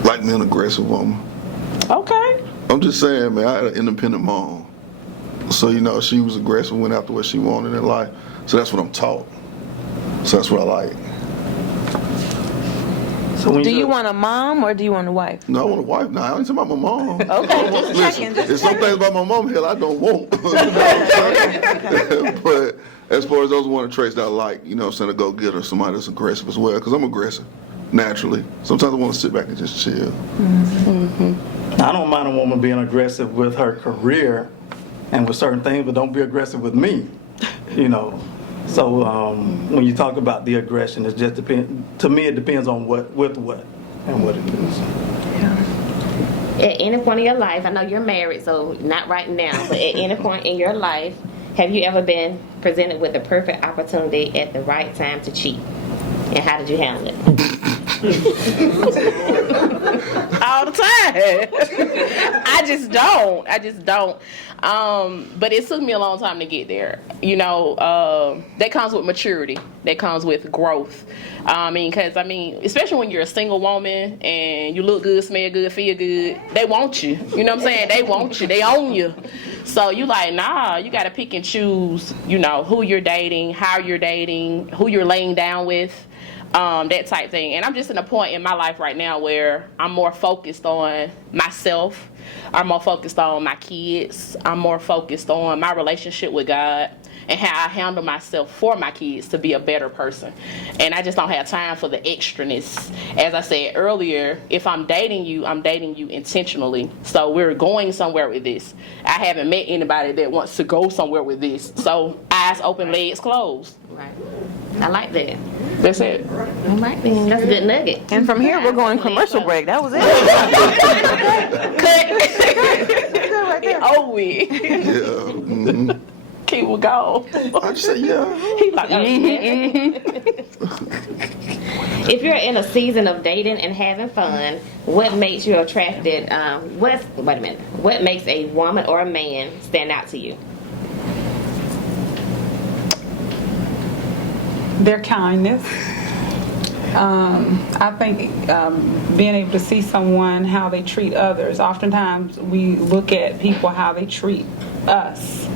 Like me, an aggressive woman. Okay. I'm just saying, man, I had an independent mom. So, you know, she was aggressive, went after what she wanted in life. So that's what I'm taught. So that's what I like. So when Do you want a mom or do you want a wife? No, I want a wife now. I ain't talking about my mom. Okay, just Listen, checking. there's some things about my mom, hell, I don't want. You know what I'm saying? But as far as those one of the traits that I like, you know what I'm saying, to go get her, somebody that's aggressive as well, because I'm aggressive, naturally. Sometimes I want to sit back and just chill. I don't mind a woman being aggressive with her career and with certain things, but don't be aggressive with me, you know. So when you talk about the aggression, it just depends. To me, it depends on what and what it is. At any point in your life, I know you're married, so not right now, but at any point in your life, have you ever been presented with the perfect opportunity at the right time to cheat? And how did you handle it? All the time. I just don't. But it took me a long time to get there. You know, that comes with maturity. That comes with growth. Because especially when you're a single woman and you look good, smell good, feel good, they want you. You know what I'm saying? They want you. They own you. So you like, nah, you got to pick and choose, you know, who you're dating, how you're dating, who you're laying down with. That type thing. And I'm just in a point in my life right now where I'm more focused on myself. I'm more focused on my kids. I'm more focused on my relationship with God and how I handle myself for my kids to be a better person. And I just don't have time for the extraness. As I said earlier, if I'm dating you intentionally. So we're going somewhere with this. I haven't met anybody that wants to go somewhere with this. So eyes open, legs closed. Right. I like that. That's it. All right, then. That's a good nugget. And from here, we're going commercial break. That was it. Oh, we. Yeah. Keep it going. I just say, yeah. He like, If you're in a season of dating and having fun, what makes you attracted? What makes a woman or a man stand out to you? Their kindness. I think being able to see someone, how they treat others. Oftentimes we look at people, how they treat us.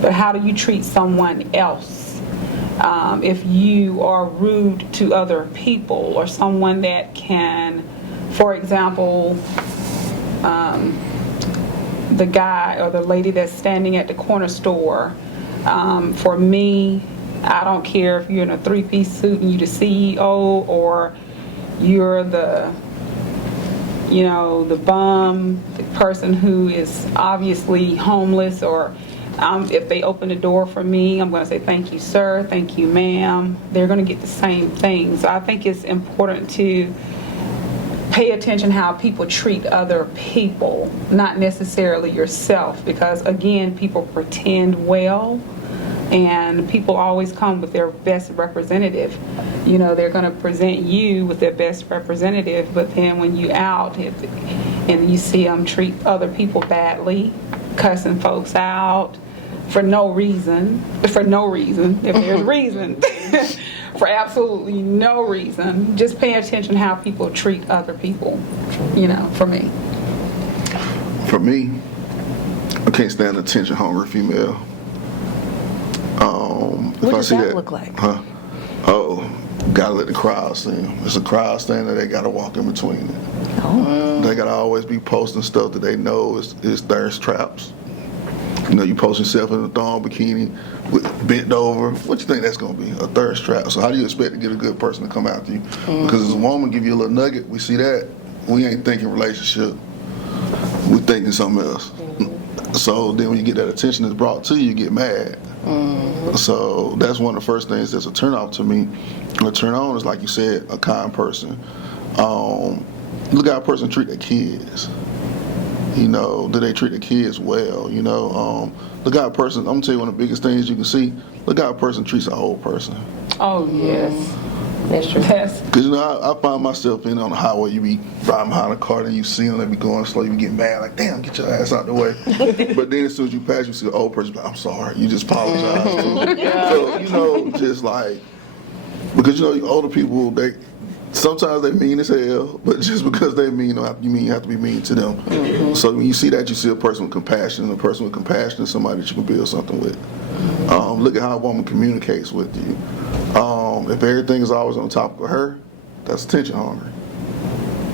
But how do you treat someone else? If you are rude to other people or someone that can, for example, the guy or the lady that's standing at the corner store, for me, I don't care if you're in a three-piece suit and you're the CEO or you're the bum, the person who is obviously homeless, or if they open the door for me, I'm going to say, thank you, sir, thank you, ma'am. They're going to get the same thing. So I think it's important to pay attention how people treat other people, not necessarily yourself, because, again, people pretend well. And people always come with their best representative. You know, they're going to present you with their best representative, but then when you out and you see them treat other people badly, cussing folks out for no reason, if there's reason, for absolutely no reason. Just pay attention how people treat other people, for me. For me, I can't stand an attention-hungry female. What does that look like? Huh? Oh, gotta let the crowd see them. It's a crowd standing, they gotta walk in between it. Oh. They gotta always be posting stuff that they know is thirst traps. You post yourself in a thong bikini, bent over. What you think that's gonna be? A thirst trap. So how do you expect to get a good person to come after you? Because as a woman give you a little nugget, we see that. We ain't thinking relationship. We're thinking something else. So then when you get that attention that's brought to you, you get mad. So that's one of the first things that's a turn off to me. A turn on is, like you said, a kind person. Look how a person treat their kids. Do they treat their kids well? Look how a person, I'm gonna tell you one of the biggest things you can see, look how a person treats an old person. Oh, yes. That's true. Yes. Because, I find myself on the highway, you be riding behind a car, and you see them, they be going slow, you be getting mad, like, damn, get your ass out the way. But then as soon as you pass, you see an old person, like, I'm sorry, you just apologize. So, just like, because, older people, sometimes they mean as hell, but just because they mean, you have to be mean to them. So when you see that, you see a person with compassion, and a person with compassion is somebody that you can build something with. Look at how a woman communicates with you. If everything is always on top of her, that's attention hungry.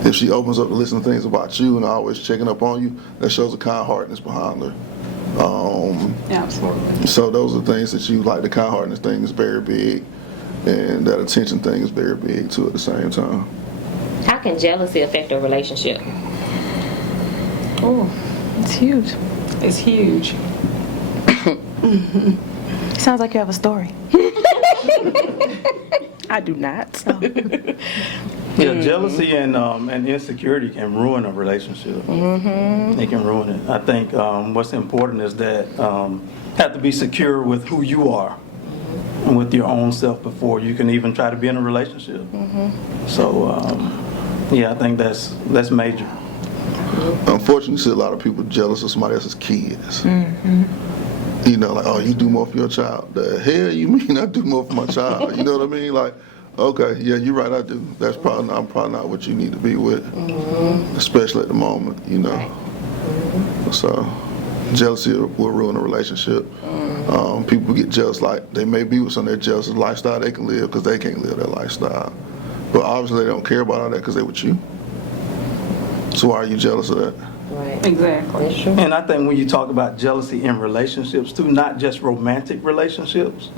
If she opens up to listen to things about you and always checking up on you, that shows a kind heartedness behind her. Absolutely. So those are things that you like. The kind heartedness thing is very big, and that attention thing is very big too at the same time. How can jealousy affect a relationship? Oh, it's huge. It's huge. Sounds like you have a story. I do not. Yeah, jealousy and insecurity can ruin a relationship. It can ruin it. I think what's important is that have to be secure with who you are and with your own self before you can even try to be in a relationship. So, I think that's major. Unfortunately, you see a lot of people jealous of somebody else's kids. Like, oh, you do more for your child. The hell you mean I do more for my child? You know what I mean? Like, okay, yeah, you're right, I do. I'm probably not what you need to be with, especially at the moment, So, jealousy will ruin a relationship. People get jealous, like, they may be with some of their jealous of the lifestyle they can live because they can't live that lifestyle. But obviously they don't care about all that because they're with you. So why are you jealous of that? Right. Exactly. That's true. And I think when you talk about jealousy in relationships too, not just romantic relationships,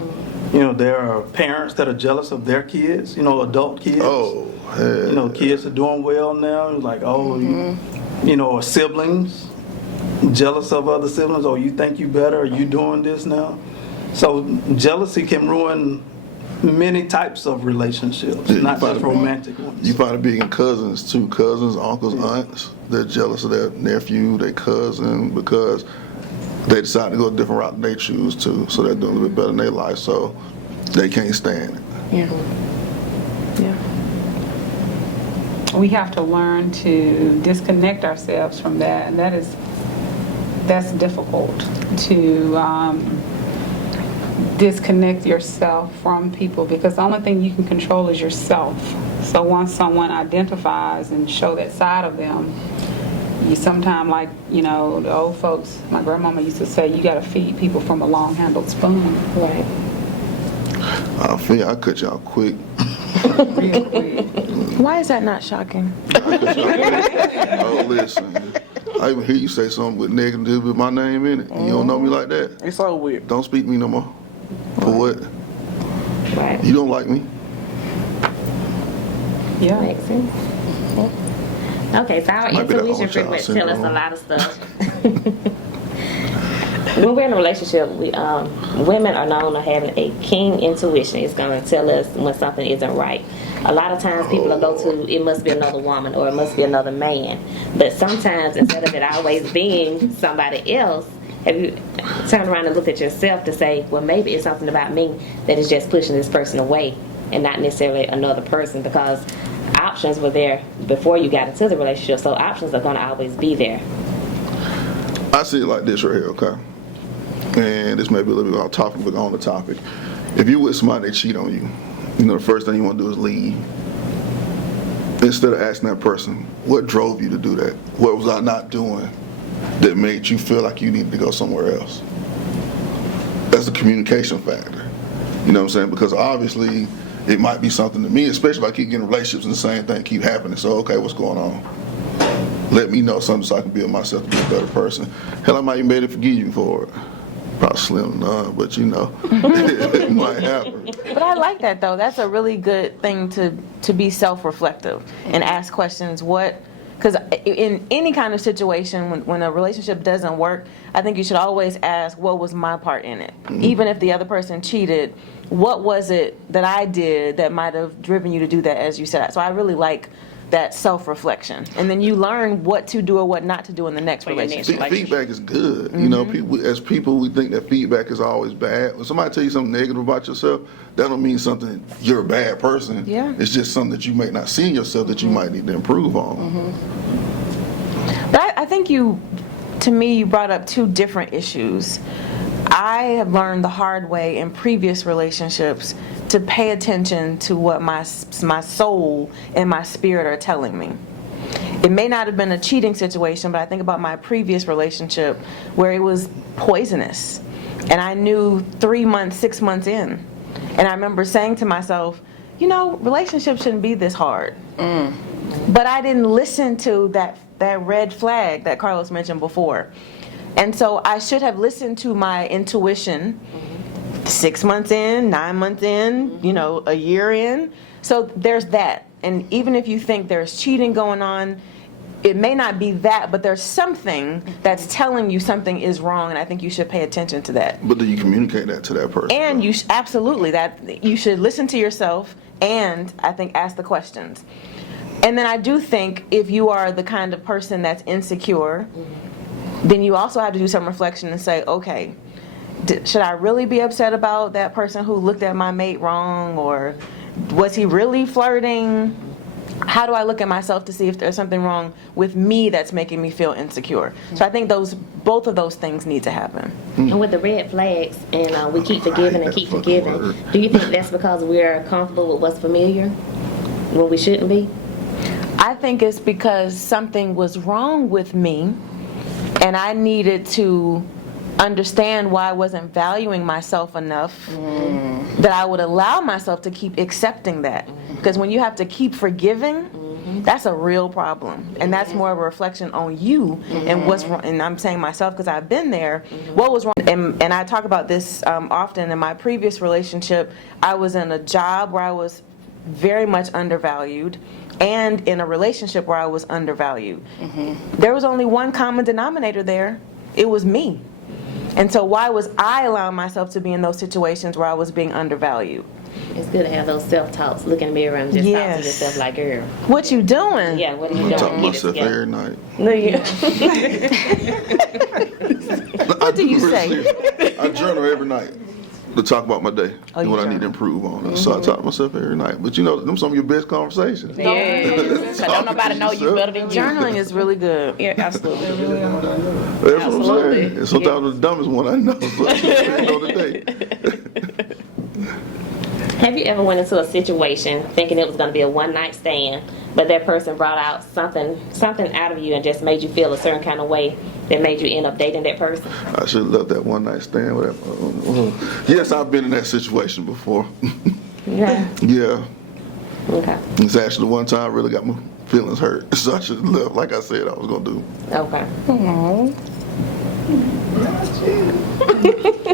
there are parents that are jealous of their kids, adult kids. Oh, hell. Kids are doing well now. It's like, or siblings, jealous of other siblings. Oh, you think you better? Are you doing this now? So jealousy can ruin many types of relationships, not just romantic ones. You find it big in cousins too. Cousins, uncles, aunts. They're jealous of their nephew, their cousin, because they decide to go a different route than they choose to. So they're doing a little bit better in their life. So they can't stand it. Yeah. We have to learn to disconnect ourselves from that, and that's difficult to disconnect yourself from people, because the only thing you can control is yourself. So once someone identifies and show that side of them, you sometimes, like, the old folks, my grandmama used to say, you got to feed people from a long-handled spoon. Right. I cut y'all quick. Real quick. Why is that not shocking? Oh, listen. I even hear you say something with negative with my name in it. You don't know me like that. It's so weird. Don't speak to me no more. For what? Right. You don't like me. Yeah. Makes sense. Okay, so our Might be that intuition old pretty child much tell us a syndrome. lot of stuff. When we're in a relationship, women are known for having a keen intuition. It's going to tell us when something isn't right. A lot of times people will go to, it must be another woman or it must be another man. But sometimes, instead of it always being somebody else, have you turned around and looked at yourself to say, well, maybe it's something about me that is just pushing this person away and not necessarily another person, because options were there before you got into the relationship, so options are going to always be there. I see it like this right here, okay? And this may be a little bit off topic, but on the topic. If you're with somebody that cheat on you, the first thing you want to do is leave. Instead of asking that person, what drove you to do that? What was I not doing that made you feel like you needed to go somewhere else? That's the communication factor. You know what I'm saying? Because obviously it might be something to me, especially if I keep getting relationships and the same thing keep happening. So, okay, what's going on? Let me know something so I can build myself to be a better person. Hell, I might even be able to forgive you for it. Probably slim none, but it might happen. But I like that though. That's a really good thing to be self-reflective and ask questions. Because in any kind of situation, when a relationship doesn't work, I think you should always ask, what was my part in it? Even if the other person cheated, what was it that I did that might have driven you to do that, as you said? So I really like that self-reflection. And then you learn what to do or what not to do in the next relationship. Feedback is good. People, we think that feedback is always bad. When somebody tell you something negative about yourself, that don't mean something you're a bad person. Yeah. It's just something that you may not see in yourself that you might need to improve on. But I think you brought up two different issues. I have learned the hard way in previous relationships to pay attention to what my soul and my spirit are telling me. It may not have been a cheating situation, but I think about my previous relationship where it was poisonous. And I knew 3 months, 6 months in. And I remember saying to myself, relationships shouldn't be this hard. But I didn't listen to that red flag that Carlos mentioned before. And so I should have listened to my intuition 6 months in, 9 months in, a year in. So there's that. And even if you think there's cheating going on, it may not be that, but there's something that's telling you something is wrong, and I think you should pay attention to that. But do you communicate that to that person? And absolutely, that you should listen to yourself, and I think ask the questions. And then I do think if you are the kind of person that's insecure, then you also have to do some reflection and say, okay, should I really be upset about that person who looked at my mate wrong, or was he really flirting? How do I look at myself to see if there's something wrong with me that's making me feel insecure? So I think both of those things need to happen. And with the red flags, and we keep forgiving and keep forgiving, do you think that's because we're comfortable with what's familiar when we shouldn't be? I think it's because something was wrong with me, and I needed to understand why I wasn't valuing myself enough that I would allow myself to keep accepting that. Because when you have to keep forgiving, that's a real problem. And that's more of a reflection on you and what's wrong. And I'm saying myself because I've been there. What was wrong? And I talk about this often. In my previous relationship, I was in a job where I was very much undervalued, and in a relationship where I was undervalued. There was only one common denominator there. It was me. And so why was I allowing myself to be in those situations where I was being undervalued? It's good to have those self-talks, look in the mirror and just talk to yourself like, girl, what you doing? Yeah, what are you I doing? talk to myself every night. What do you say? I journal every night to talk about my day and what I need to improve on. So I talk to myself every night. But them some of your best conversations. Yeah, but don't nobody know you better than you. Journaling is really good. Yeah, absolutely. That's what I'm saying. And sometimes the dumbest one I know. So I know today. Have you ever went into a situation thinking it was going to be a one-night stand, but that person brought out something out of you and just made you feel a certain kind of way that made you end up dating that person? I should have left that one night stand. Yes, I've been in that situation before. Yeah. Yeah. Okay. It's actually one time I really got my feelings hurt. So I should have left like I said I was going to do. Okay.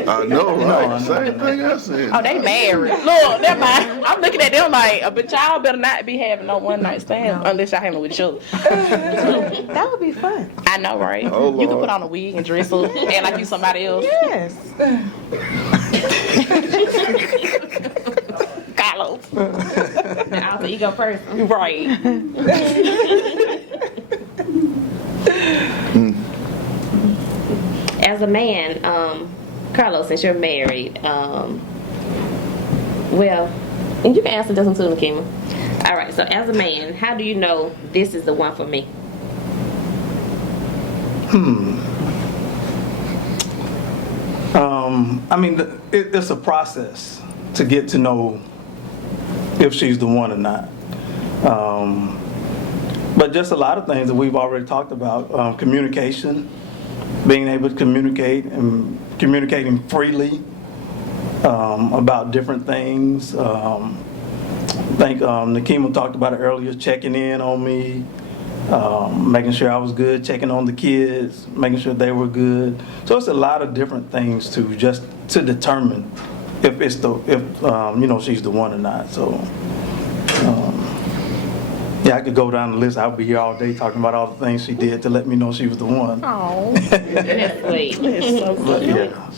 I know, right? Same thing I said. Oh, they married. Look, never mind. I'm looking at them like, but y'all better not be having no one night stand unless y'all having it with each other. That would be fun. I know, right? Oh, You can Lord. put on a wig and dress up, act like you somebody else. Yes. Carlos. The alter ego person. Right. As a man, Carlos, since you're married, and you can answer this one too, Nekeyma. All right, so as a man, how do you know this is the one for me? I mean, it's a process to get to know if she's the one or not. But just a lot of things that we've already talked about. Communication, being able to communicate and communicating freely about different things. I think Nekeyma talked about it earlier, checking in on me, making sure I was good, checking on the kids, making sure they were good. So it's a lot of different things to determine if she's the one or not. So yeah, I could go down the list. I'll be here all day talking about all the things she did to let me know she was the one. Oh, That's sweet. But yeah.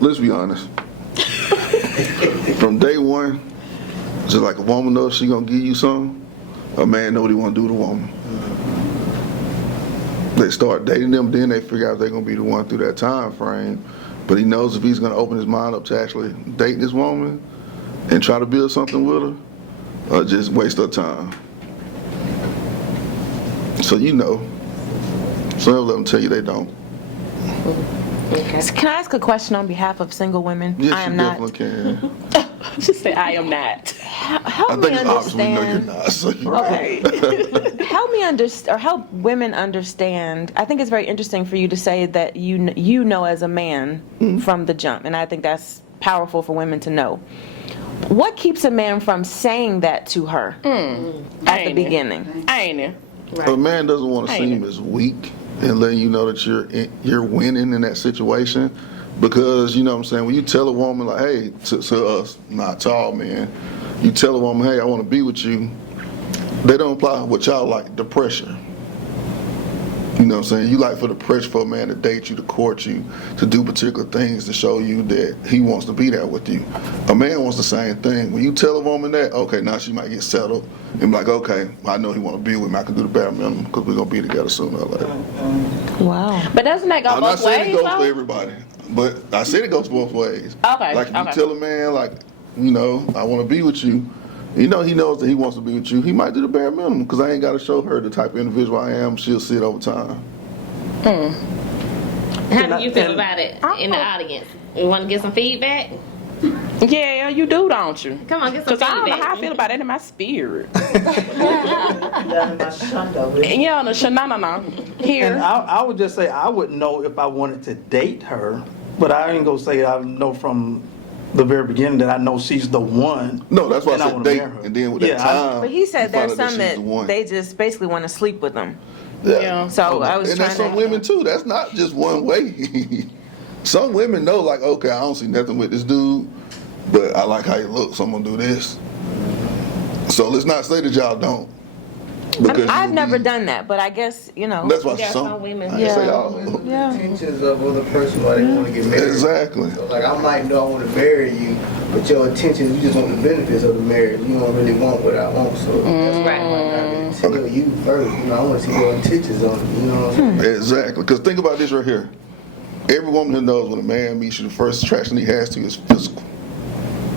Let's be honest. From day one, just like a woman knows she gonna give you something, a man know what he want to do to a woman. They start dating them, then they figure out they're gonna be the one through that time frame. But he knows if he's gonna open his mind up to actually date this woman and try to build something with her, or just waste her time. So you know, some of them tell you they don't. Okay. Can I ask a question on behalf of single women? Yes, I am you not. definitely can. she said, I am not. Help I me think it's obvious we know you're understand. not. So you Help me understand, or help women understand. I think it's very interesting for you to say that you know as a man from the jump, and I think that's powerful for women to know. What keeps a man from saying that to her at the beginning? I ain't it. A man doesn't want to seem as weak and letting you know that you're winning in that situation, because you know what I'm saying, when you tell a woman like, hey, to us, not to all men, you tell a woman, hey, I want to be with you, they don't apply what y'all like, the pressure. You know what I'm saying? You like for the pressure for a man to date you, to court you, to do particular things to show you that he wants to be there with you. A man wants the same thing. When you tell a woman that, okay, now she might get settled and be like, okay, I know he want to be with me. I can do the bare minimum because we're going to be together sooner or later. Wow. But doesn't that go I'm not both saying ways, it goes though? for everybody, but I said it goes both ways. Okay, Like if okay. you tell a man, like, you know, I want to be with you, you know he knows that he wants to be with you, he might do the bare minimum because I ain't got to show her the type of individual I am. She'll see it over time. How do you feel about it in the audience? You want to get some feedback? Yeah, you do, don't you? Come on, get some Because I don't know feedback. how I feel about it in my spirit. Yeah, no. Here. And I would just say I would know if I wanted to date her, but I ain't gonna say I know from the very beginning that I know she's the one. No, that's why I and said wanna date, marry her. and then with Yeah, that time. But he said you find there's out some she's that the one. they just basically want to sleep with them. Yeah. So I was and trying there's some to. women too. That's not just one way. Some women know, like, okay, I don't see nothing with this dude, but I like how he looks, so I'm gonna do this. So let's not say that y'all don't. Because I've you'll never be- done that, but I guess, you know. That's why Yeah, some some women- I ain't say Yeah. all. Yeah. Intentions of other person why they want to get married. Exactly. So like I might know I want to marry you, but your intentions, you just want the benefits of the marriage. You don't really want what I want. So that's why I gotta tell you first. You know, I want to see your intentions on it. You know what I'm saying? Exactly. Because think about this right here. Every woman who knows when a man meets you, the first attraction he has to is physical.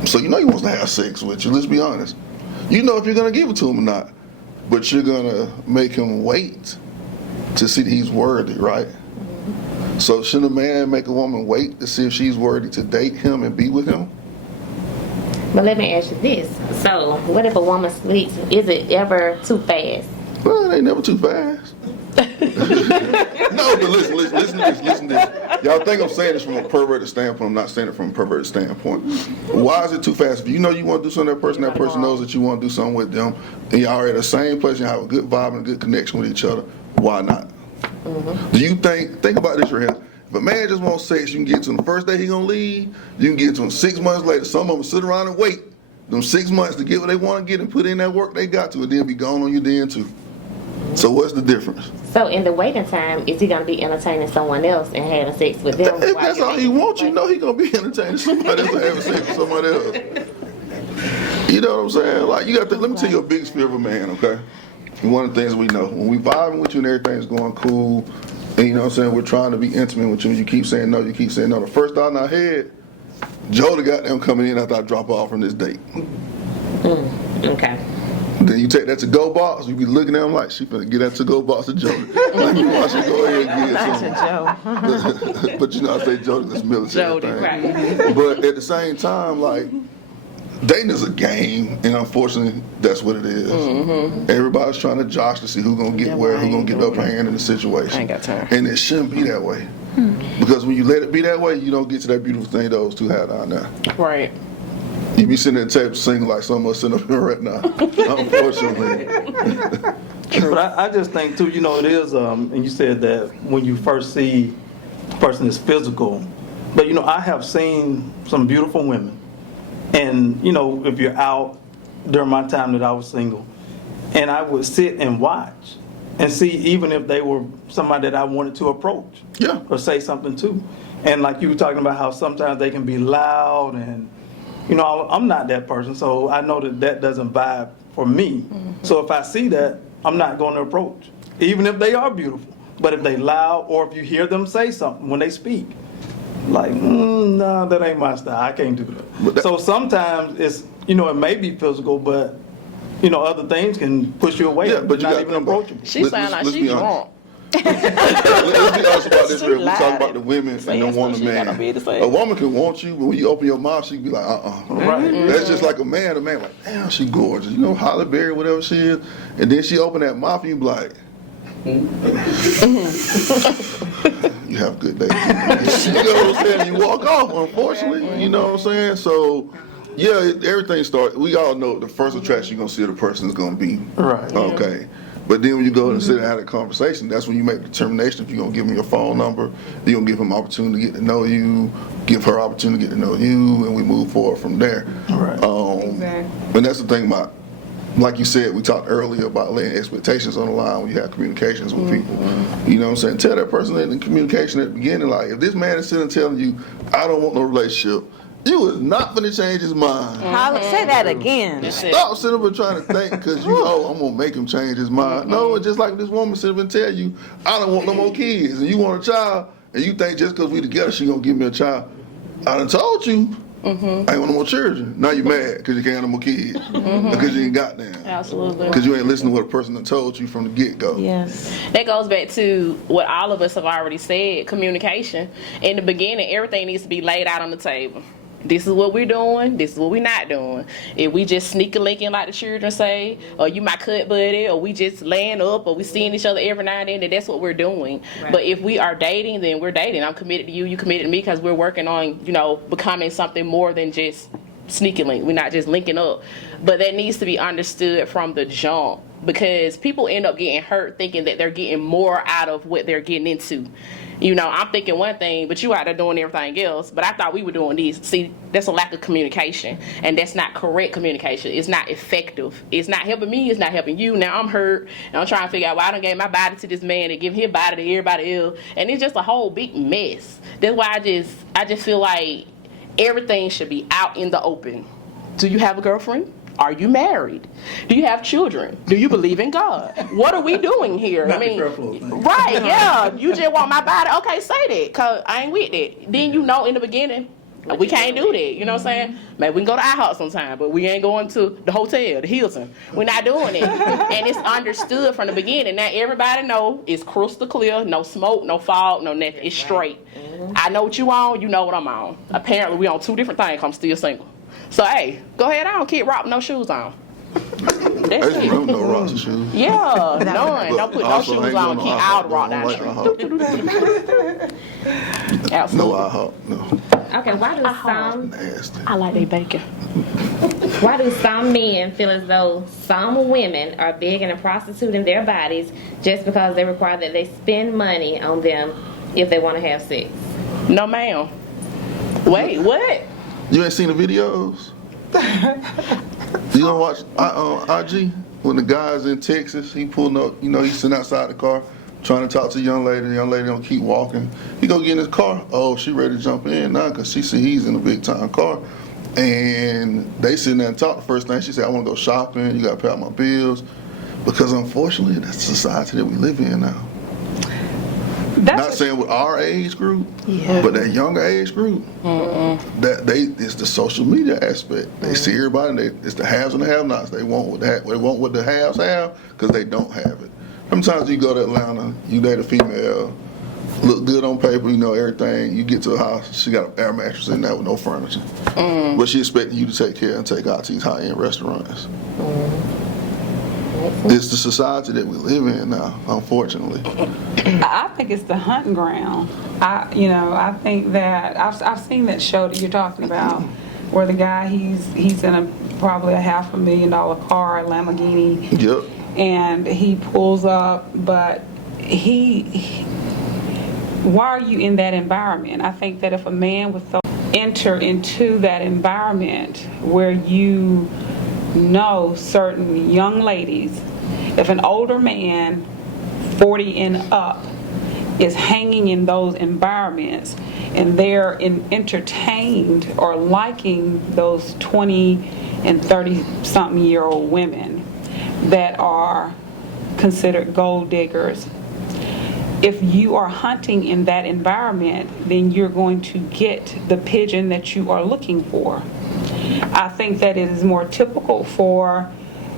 So you know he wants to have sex with you. Let's be honest. You know if you're gonna give it to him or not, but you're gonna make him wait to see that he's worthy, right? So should a man make a woman wait to see if she's worthy to date him and be with him? But let me ask you this. So, what if a woman sleeps? Is it ever too fast? Well, it ain't never too fast. No, but listen to this. Y'all think I'm saying this from a perverted standpoint. I'm not saying it from a perverted standpoint. Why is it too fast? If you know you want to do something with that person knows that you want to do something with them, and y'all are at the same place, you have a good vibe and a good connection with each other, why not? Do you think about this right here. If a man just wants sex, you can get to him the first day he gonna leave, you can get to him 6 months later. Some of them sit around and wait them 6 months to get what they want to get and put in that work they got to, and then be gone on you then too. So what's the difference? So, in the waiting time, is he going to be entertaining someone else and having sex with them? If while that's you're all he waiting? wants, you know he gonna be entertaining somebody else or having sex with somebody else. You know what I'm saying? Like, you got to, let me tell you a biggest fear of a man, okay? And one of the things we know, when we vibing with you and everything's going cool, and you know what I'm saying, we're trying to be intimate with you, and you keep saying no, the first thought in our head, Joe the goddamn coming in after I drop off from this date. Okay. And then you take that to-go box, you be looking at them like, she finna get that to-go box to Jody. Like, you watch her go ahead and get some. But you know, I say Jody, that's military Jody, thing. right. But at the same time, like, dating is a game, and unfortunately, that's what it is. Everybody's trying to josh to see who's gonna get where, who's gonna get the upper hand in the situation. I ain't got time. And it shouldn't be that way. Because when you let it be that way, you don't get to that beautiful thing those two have down there. Right. You be sitting at the table singing like some of us sitting up here right now, unfortunately. But I just think too, you know, it is, and you said that when you first see the person is physical, but you know, I have seen some beautiful women, and you know, if you're out during my time that I was single, and I would sit and watch and see even if they were somebody that I wanted to approach, Yeah. or say something to, and like you were talking about how sometimes they can be loud and. You know, I'm not that person, so I know that doesn't vibe for me. So if I see that, I'm not going to approach, even if they are beautiful. But if they loud, or if you hear them say something when they speak, like, no, that ain't my style. I can't do that. So sometimes it's, you know, it may be physical, but you know, other things can push you away. Yeah, but you not gotta even think about- approachable. She sound like she drunk. Let's be honest about this, real. We talk about the women and the Saying woman, something she gotta be to say. man. A woman can want you, but when you open your mouth, she can be like, Right. That's just like a man. A man like, damn, she gorgeous. You know, Holly Berry, whatever she is. And then she open that mouth and you be like, you have a good day. You know what I'm saying? You walk off, unfortunately. You know what I'm saying? So, yeah, everything starts. We all know the first attraction you're going to see of the person is going to be. Right. Okay. But then when you go and sit and have a conversation, that's when you make the determination if you're going to give them your phone number, you're going to give them opportunity to get to know you, give her opportunity to get to know you, and we move forward from there. Right. And that's the thing about, like you said, we talked earlier about laying expectations on the line when you have communications with people. You know what I'm saying? Tell that person in the communication at the beginning, like, if this man is sitting telling you, I don't want no relationship, you is not going to change his mind. Say that again. Stop sitting up and trying to think because you know I'm going to make him change his mind. No, it's just like this woman sit up and tell you, I don't want no more kids, and you want a child, and you think just because we together she going to give me a child. I done told you, I ain't want no more children. Now you mad because you can't have no more kids. Because you ain't got them. Absolutely. Because you ain't listening to what a person done told you from the get-go. Yes. That goes back to what all of us have already said, communication. In the beginning, everything needs to be laid out on the table. This is what we're doing, this is what we're not doing. If we just sneaky linking like the children say, or you my cut buddy, or we just laying up, or we seeing each other every now and then that's what we're doing. Right. But if we are dating, then we're dating. I'm committed to you, you committed to me, because we're working on, you know, becoming something more than just sneaky link. We're not just linking up. But that needs to be understood from the jump, because people end up getting hurt thinking that they're getting more out of what they're getting into. You know, I'm thinking one thing, but you out there doing everything else. But I thought we were doing these. See, that's a lack of communication. And that's not correct communication. It's not effective. It's not helping me. It's not helping you. Now I'm hurt. And I'm trying to figure out why I done gave my body to this man and give his body to everybody else. And it's just a whole big mess. That's why I just feel like everything should be out in the open. Do you have a girlfriend? Are you married? Do you have children? Do you believe in God? What are we doing here? Not I mean, the careful thing. right, yeah. You just want my body. Okay, say that, because I ain't with it. Then you know in the beginning, we can't do that. You know what I'm saying? Maybe we can go to IHOP sometime, but we ain't going to the hotel, the Hilton. We're not doing it. And it's understood from the beginning. Now everybody know it's crystal clear, no smoke, no fog, no nothing. It's straight. I know what you on, you know what I'm on. Apparently we on two different things, I'm still single. So hey, go ahead on, Kid Rock with no shoes on. That's I just it. remember no rocks and shoes. Yeah, none. But Don't put no also shoes ain't on, going keep to out IHOP. the rock down the Don't street. No Absolutely. IHOP, no. Okay, why do some Nasty. I like they bacon. why do some men feel as though some women are begging and prostituting their bodies just because they require that they spend money on them if they want to have sex? No ma'am. Wait, what? You ain't seen the videos? You don't watch IG? When the guy's in Texas, he pulling up, you know, he's sitting outside the car trying to talk to the young lady don't keep walking. He go get in his car. Oh, she ready to jump in now because she see he's in a big time car. And they sitting there and talk. The first thing she said, I want to go shopping. You got to pay all my bills. Because unfortunately, that's the society that we live in now. Not saying with our age group, but that younger age group, it's the social media aspect. They see everybody. It's the haves and the have-nots. They want what the haves have because they don't have it. Sometimes you go to Atlanta, you date a female, look good on paper, you know everything. You get to a house, she got an air mattress in there with no furniture, but she expecting you to take care and take out to these high-end restaurants. It's the society that we live in now, unfortunately. I think it's the hunting ground. I think that I've seen that show that you're talking about, where the guy he's in probably a $500,000 car, a Lamborghini. Yep. And he pulls up, but why are you in that environment? I think that if a man would enter into that environment where you know certain young ladies, if an older man, 40 and up, is hanging in those environments and they're entertained or liking those 20 and 30-something year old women that are considered gold diggers, if you are hunting in that environment, then you're going to get the pigeon that you are looking for. I think that it is more typical for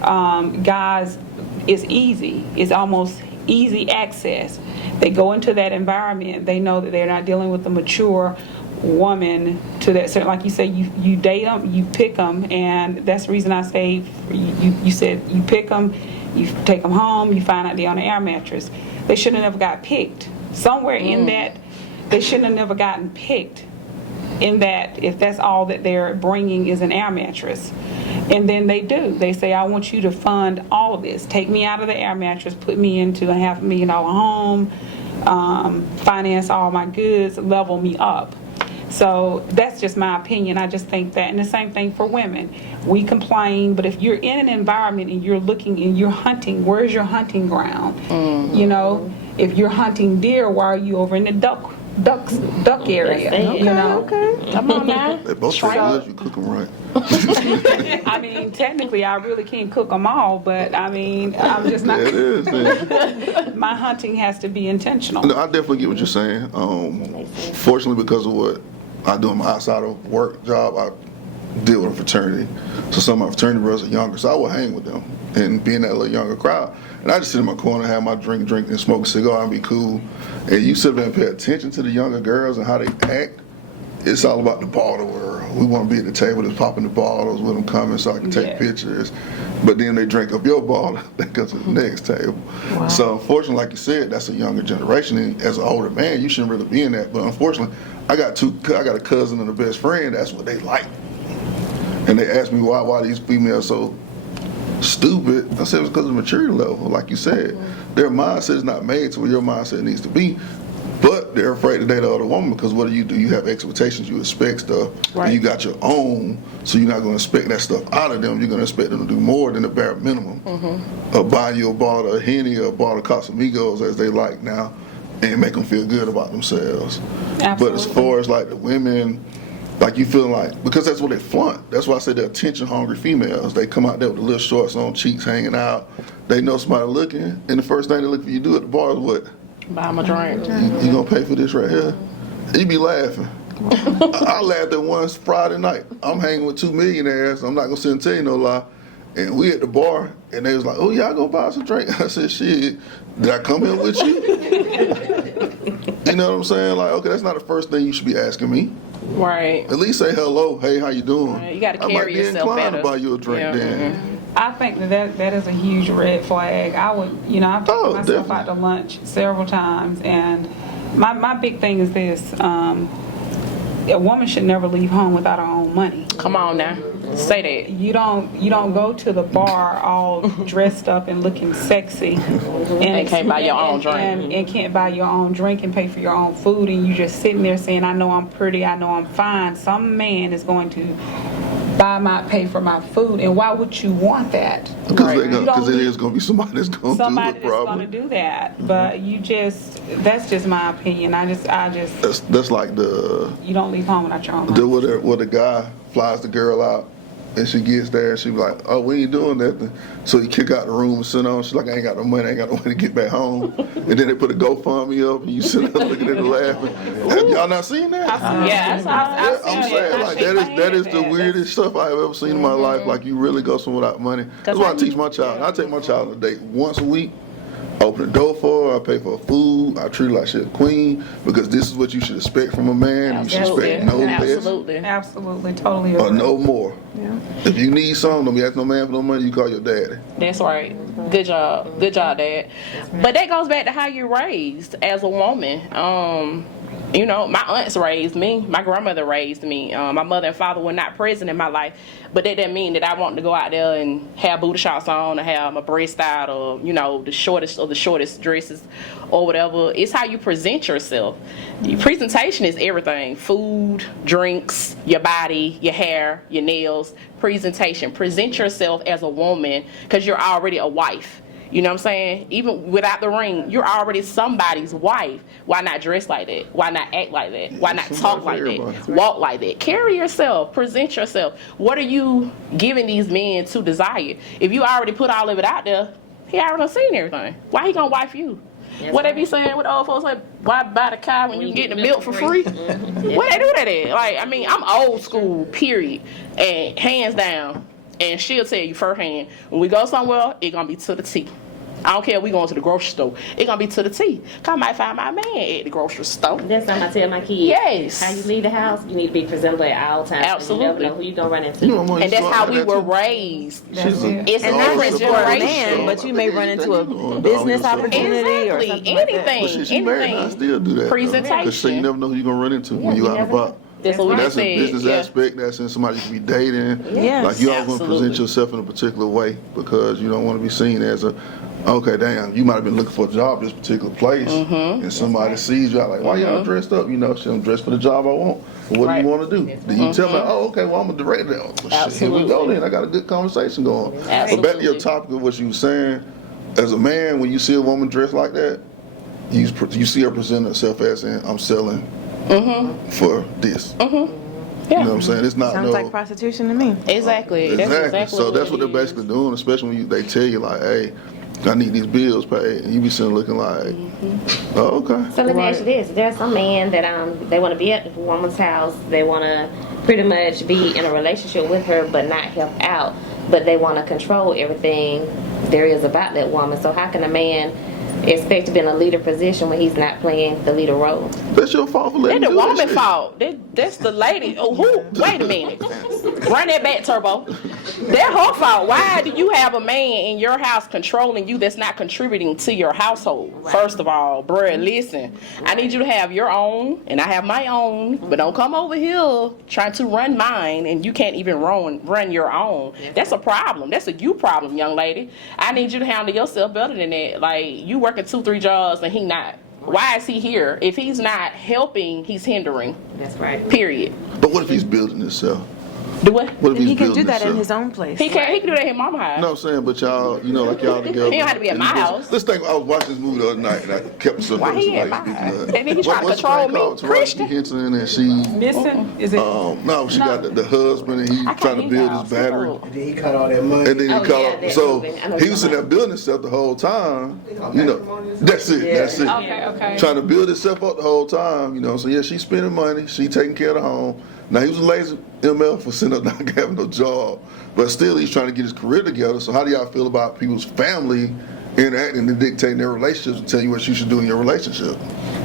guys. It's easy. It's almost easy access. They go into that environment. They know that they're not dealing with a mature woman to that certain, like you say, you date them, you pick them, and that's the reason I say you said you pick them, you take them home, you find out they're on an air mattress. They should have never got picked. Somewhere in that, they shouldn't have never gotten picked. In that, if that's all that they're bringing is an air mattress. And then they do. They say, I want you to fund all of this. Take me out of the air mattress, put me into a $500,000 home, finance all my goods, level me up. So that's just my opinion. I just think that, and the same thing for women. We complain, but if you're in an environment and you're looking and you're hunting, where's your hunting ground? You know, if you're hunting deer, why are you over in the duck area? You know, Come on now. They both say good, you cook them right. I mean, technically, I really can't cook them all, but I mean, I'm just not. Yeah, it is, man. My hunting has to be intentional. No, I definitely get what you're saying. Fortunately, because of what I do in my outside of work job, I deal with a fraternity. So some of my fraternity brothers are younger, so I will hang with them and be in that little younger crowd. And I just sit in my corner, have my drink, and smoke a cigar and be cool. And you sit there and pay attention to the younger girls and how they act. It's all about the bottle world. We want to be at the table that's popping the bottles with them coming so I can take pictures. But then they drink up your bottle, they go to the next table. Wow. So unfortunately, like you said, that's a younger generation. And as an older man, you shouldn't really be in that. But unfortunately, I got a cousin and a best friend, that's what they like. And they asked me why these females so stupid. I said it's because of the maturity level, like you said. Their mindset is not made to where your mindset needs to be. But they're afraid to date the other woman because what do? You have expectations, you expect stuff, and you got your own, so you're not going to expect that stuff out of them. You're going to expect them to do more than the bare minimum. Or buy you a bottle of Henny or a bottle of Casamigos as they like now and make them feel good about themselves. Absolutely. But as far as like the women, like you feel like, because that's what they flaunt. That's why I say they're attention-hungry females. They come out there with the little shorts on, cheeks hanging out. They know somebody looking, and the first thing they look for you to do at the bar is what? Buy them a drink. You gonna pay for this right here? You be laughing. I laughed at one Friday night. I'm hanging with two millionaires. I'm not gonna sit and tell you no lie. And we at the bar, and they was like, "Oh, y'all go buy some drink." I said, "Shit, did I come here with you?" You know what I'm saying? Like, okay, that's not the first thing you should be asking me. Right. At least say hello. Hey, how you doing? Right. You got to carry yourself better. I might be inclined to buy you a drink then. I think that is a huge red flag. I would, I've taken myself out to lunch several times, and my big thing is this: a woman should never leave home without her own money. Come on now, say that. You don't go to the bar all dressed up and looking sexy, and can't buy your own drink, and can't buy your own drink and pay for your own food, and you just sitting there saying, "I know I'm pretty, I know I'm fine." Some man is going to pay for my food, and why would you want that? Because it is going to be somebody that's going to do it, probably. Somebody that's going to do that, but that's just my opinion. That's like you don't leave home without your own money. Where the guy flies the girl out and she gets there and she be like, oh, we ain't doing nothing. So you kick out the room and sit on. She's like, I ain't got no money to get back home. And then they put a GoFundMe up and you sit there looking at it laughing. Have y'all not seen that? Yeah, I'm saying, like, that is the weirdest stuff I've ever seen in my life. Like, you really go somewhere without money. That's why I teach my child. I take my child on a date once a week. Open the door for her, I pay for her food, I treat her like she's a queen, because this is what you should expect from a man. You should expect no less Absolutely, totally or agree. no more. Yeah. If you need something, don't be asking no man for no money, you call your daddy. That's right. Good job, Dad. But that goes back to how you're raised as a woman. You know, my aunts raised me. My grandmother raised me. My mother and father were not present in my life, but that didn't mean that I wanted to go out there and have booty shorts on or have my breast out or, you know, the shortest dresses or whatever. It's how you present yourself. Your presentation is everything. Food, drinks, your body, your hair, your nails, presentation. Present yourself as a woman because you're already a wife. You know what I'm saying? Even without the ring, you're already somebody's wife. Why not dress like that? Why not act like that? Why not talk like that? Walk like that? Carry yourself. Present yourself. What are you giving these men to desire? If you already put all of it out there, he already seen everything. Why he gonna wife you? Yes, what they be saying with old folks like, why buy the cow when you can get the milk for free? Where they do that at? Like, I mean, I'm old school, period. And hands down. And she'll tell you firsthand, when we go somewhere, it's going to be to the T. I don't care if we going to the grocery store. It's going to be to the T. Cause I might find my man at the grocery store. That's something I tell my kids. Yes. How you leave the house, you need to be presentable at all times. Absolutely. You never know who you going to run into. And that's how we were raised. It's a different for a man, generation. but you may run into a business opportunity or something like that. Anything. But she married, I still do that. Presentation. Because you never know who you're going to run into when you out and about. That's what we That's said. a business aspect. That's in somebody you can be dating. Yes. Like you always want to Absolutely. present yourself in a particular way because you don't want to be seen as a, okay, damn, you might have been looking for a job this particular place, and somebody sees you out like, why y'all dressed up? You know, I'm dressed for the job I want. Well, what do you want to do? Then you tell me, oh, okay, well I'm a director. Well, shit, here we go then. I got a good conversation going. But back to your topic of what you were saying, as a man, when you see a woman dressed like that, you see her present herself as in, I'm selling for this. Yeah. You know what I'm saying? It's not Sounds like prostitution to me. Exactly. That's exactly So that's what what it they're is. basically doing, especially when they tell you like, hey, I need these bills paid, and you be sitting looking like, oh, okay. So let me ask you this. There's some men that they want to be at the woman's house. They want to pretty much be in a relationship with her but not help out. But they want to control everything there is about that woman. So how can a man expect to be in a leader position when he's not playing the leader role? That's your fault for letting That's me the do that woman's shit. fault. That's the lady. Oh, who? Wait a minute. Run that back, Turbo. That's her fault. Why do you have a man in your house controlling you that's not contributing to your household? First of all, bruh, listen. I need you to have your own, and I have my own, but don't come over here trying to run mine, and you can't even run your own. That's a problem. That's a you problem, young lady. I need you to handle yourself better than that. Like, you working 2-3 jobs, and he not. Why is he here? If he's not helping, he's hindering. That's right. Period. But what if he's building himself? Do what? What if He he's can do building that in himself? his own place. He can do that in mama house. You know what I'm saying? But y'all, you know, like y'all together. He don't have to be at and my this- house. Let's think, I was watching this movie the other night and I kept myself Why up he to at like, my speaking house? of- And then he trying to what's the control thing me, called? Taraji Christian. Henson and she, Missing? Is it? no, she got the husband and he I can't trying to eat build now. his battery. And then he cut all that money. And then he Oh, called yeah, up. that So movie. I know he what was you're in there building himself the whole time. You know, that's it. That's it. Okay. Trying to build himself up the whole time. You know, so yeah, she's spending money. She taking care of the home. Now he was a lazy ML for sitting up not having no job, but still he's trying to get his career together. So how do y'all feel about people's family interacting and dictating their relationships and telling you what you should do in your relationship?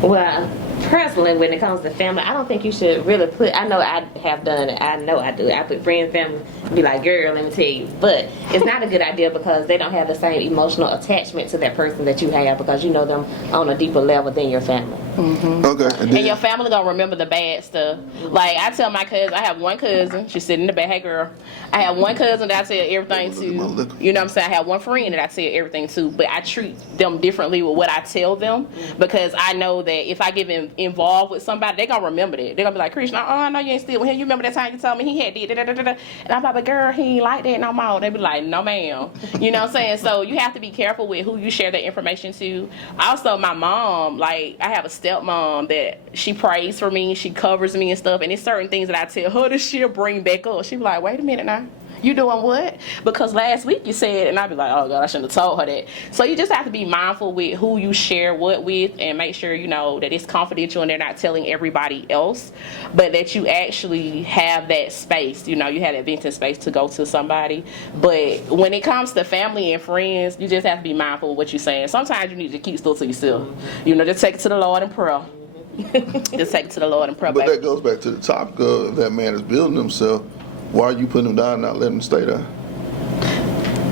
Well, personally, when it comes to family, I don't think you should really put. I know I have done it. I know I do. I put friends, family, be like, girl, let me tell you. But it's not a good idea because they don't have the same emotional attachment to that person that you have because you know them on a deeper level than your family. Okay. And then, And your family gonna remember the bad stuff. Like I tell my cousin, I have one cousin. She's sitting in the back. Hey girl, I have one cousin that I tell everything to. You know what I'm saying? I have one friend that I tell everything to, but I treat them differently with what I tell them because I know that if I get involved with somebody, they gonna remember that. They're gonna be like, Christian, I know you ain't still with him. You remember that time you told me he had did da. And I'm like, but girl, he ain't like that no more. They be like, no ma'am. You know what I'm saying? So you have to be careful with who you share that information to. Also, my mom, like I have a stepmom that she prays for me, she covers me and stuff, and it's certain things that I tell her that she'll bring back up. She be like, wait a minute now. You doing what? Because last week you said, and I'd be like, oh God, I shouldn't have told her that. So you just have to be mindful with who you share what with, and make sure you know that it's confidential and they're not telling everybody else, but that you actually have that space. You know, you have that venting space to go to somebody. But when it comes to family and friends, you just have to be mindful of what you're saying. Sometimes you need to keep still to yourself. You know, just take it to the Lord in prayer. Just take it to the Lord in prayer. But baby. that goes back to the topic of if that man is building himself, why are you putting him down and not letting him stay there?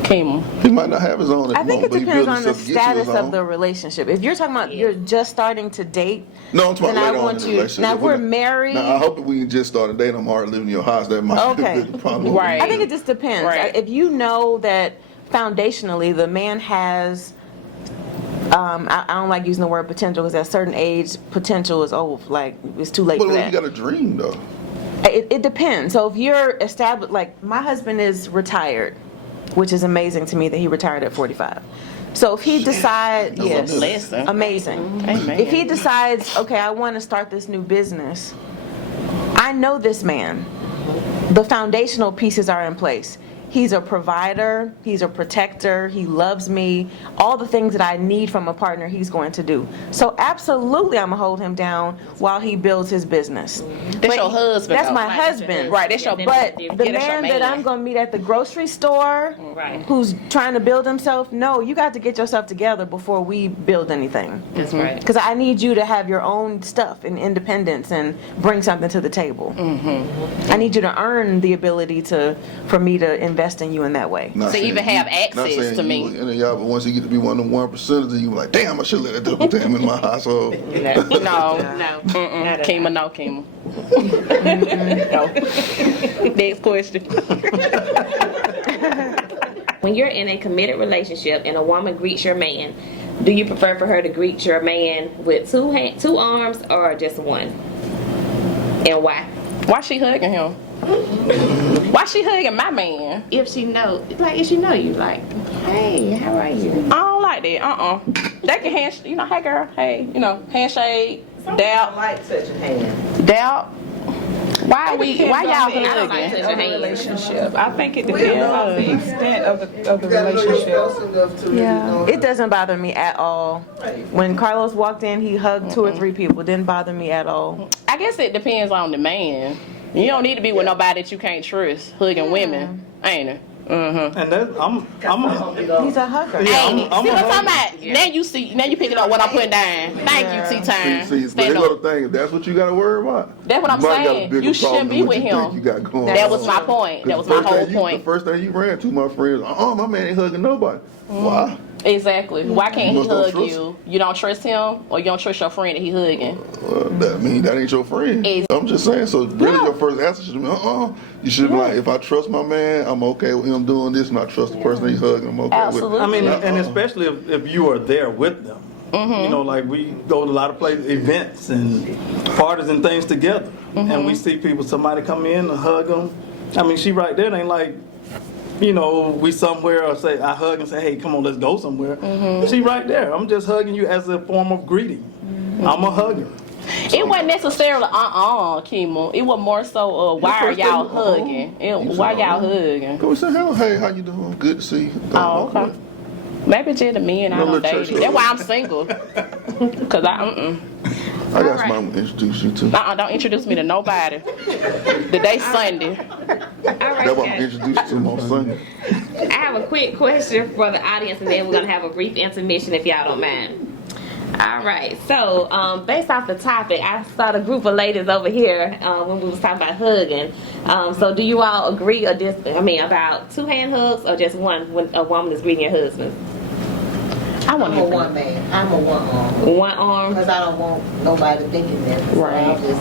Nekeyma. He might not have his own at I the think moment, it but he depends building on the himself to get to his status of own. the relationship. If you're talking about you're just starting to date, No, I'm talking then I about later on in want the you. relationship. Now If we're not- married. Now, I hope that we can just start a date. I'm already living in your house. That might Okay. be a problem. Right. I think it just depends. Right. If you know that foundationally the man has, I don't like using the word potential because at a certain age, potential is old. Like it's too late But for what that. if you got a dream, though? It depends. So if you're established, like my husband is retired, which is amazing to me that he retired at 45. So if he decides, yes, Listen. amazing. Amen. If he decides, okay, I want to start this new business, I know this man. The foundational pieces are in place. He's a provider, he's a protector, he loves me, all the things that I need from a partner he's going to do. So absolutely I'm gonna hold him down while he builds his business. That's your husband. That's though. my husband. Right, that's your But the Yeah, that's your man that I'm gonna meet at the grocery store, Right. who's trying to build himself, no, you got to get yourself together before we build anything. That's right. Because I need you to have your own stuff and independence and bring something to the table. I need you to earn the ability for me to invest in you in that way. Not To saying even have not access saying to you me. were in a y'all, but once you get to be one of them 1%ers, then you be like, damn, I should let that put him in my household. No. No. Nekeyma, no, Nekeyma. No. Next question. When you're in a committed relationship and a woman greets your man, do you prefer for her to greet your man with two arms or just one? And why? Why she hugging him? Why she hugging my man? If she know you, like, hey, how are you? I don't like that. They can hey girl, hey, handshake, doubt. like touching hands. Doubt. Why y'all I don't like hugging? touching hands. Relationship. I think it depends on the extent of the You gotta know you're relationship. close enough to Yeah, it doesn't bother me at all. When Carlos walked in, he hugged 2 or 3 people. It didn't bother me at all. I guess it depends on the man. You don't need to be with nobody that you can't trust hugging women, ain't it? Mm-hmm. And that, He's a hugger. Ain't it? I'm See a what I'm hugger. talking about? Now you picking up what I'm putting down. Thank you, T-Time. See, but Stand they go up. to think if that's what you got to worry about. That's what I'm you might got a saying. bigger You shouldn't problem be than what with you him. think you got going That on. was my point. That was The my first whole thing point. The first thing you ran to my friends, my man ain't hugging nobody. Why? Exactly. Why can't You he must don't hug trust you? You don't trust him, or you don't trust your friend that he hugging? That ain't your friend. I'm just saying. So really, your first answer should be, You should be like, if I trust my man, I'm okay with him doing this, and I trust the person he's hugging, I'm okay Absolutely. with it. I mean, and especially if you are there with them. You know, like we go to a lot of places, events and parties and things together. And we see people, somebody come in and hug them. I mean, she right there, it ain't like, we somewhere or say, I hug and say, hey, come on, let's go somewhere. She right there. I'm just hugging you as a form of greeting. I'm a hugger. It wasn't necessarily Nekeyma. It was more so why are y'all hugging? Why y'all hugging? Go say hello, hey, how you doing? Good to see you. Oh, okay. Maybe just the men I No don't little date. church That's why I'm single. Cause I got somebody to introduce you to. don't introduce me to nobody. The day Sunday. All That's right, what I'm guys. introduced to on Sunday. I have a quick question for the audience, and then we're gonna have a brief intermission if y'all don't mind. All right. So, based off the topic, I saw the group of ladies over here when we was talking about hugging. So, do you all agree or about 2 hand hugs or just one when a woman is greeting your husband? I want I'm a to one man. I'm a one arm. One arm. Because I don't want nobody thinking that. So Right. I'll just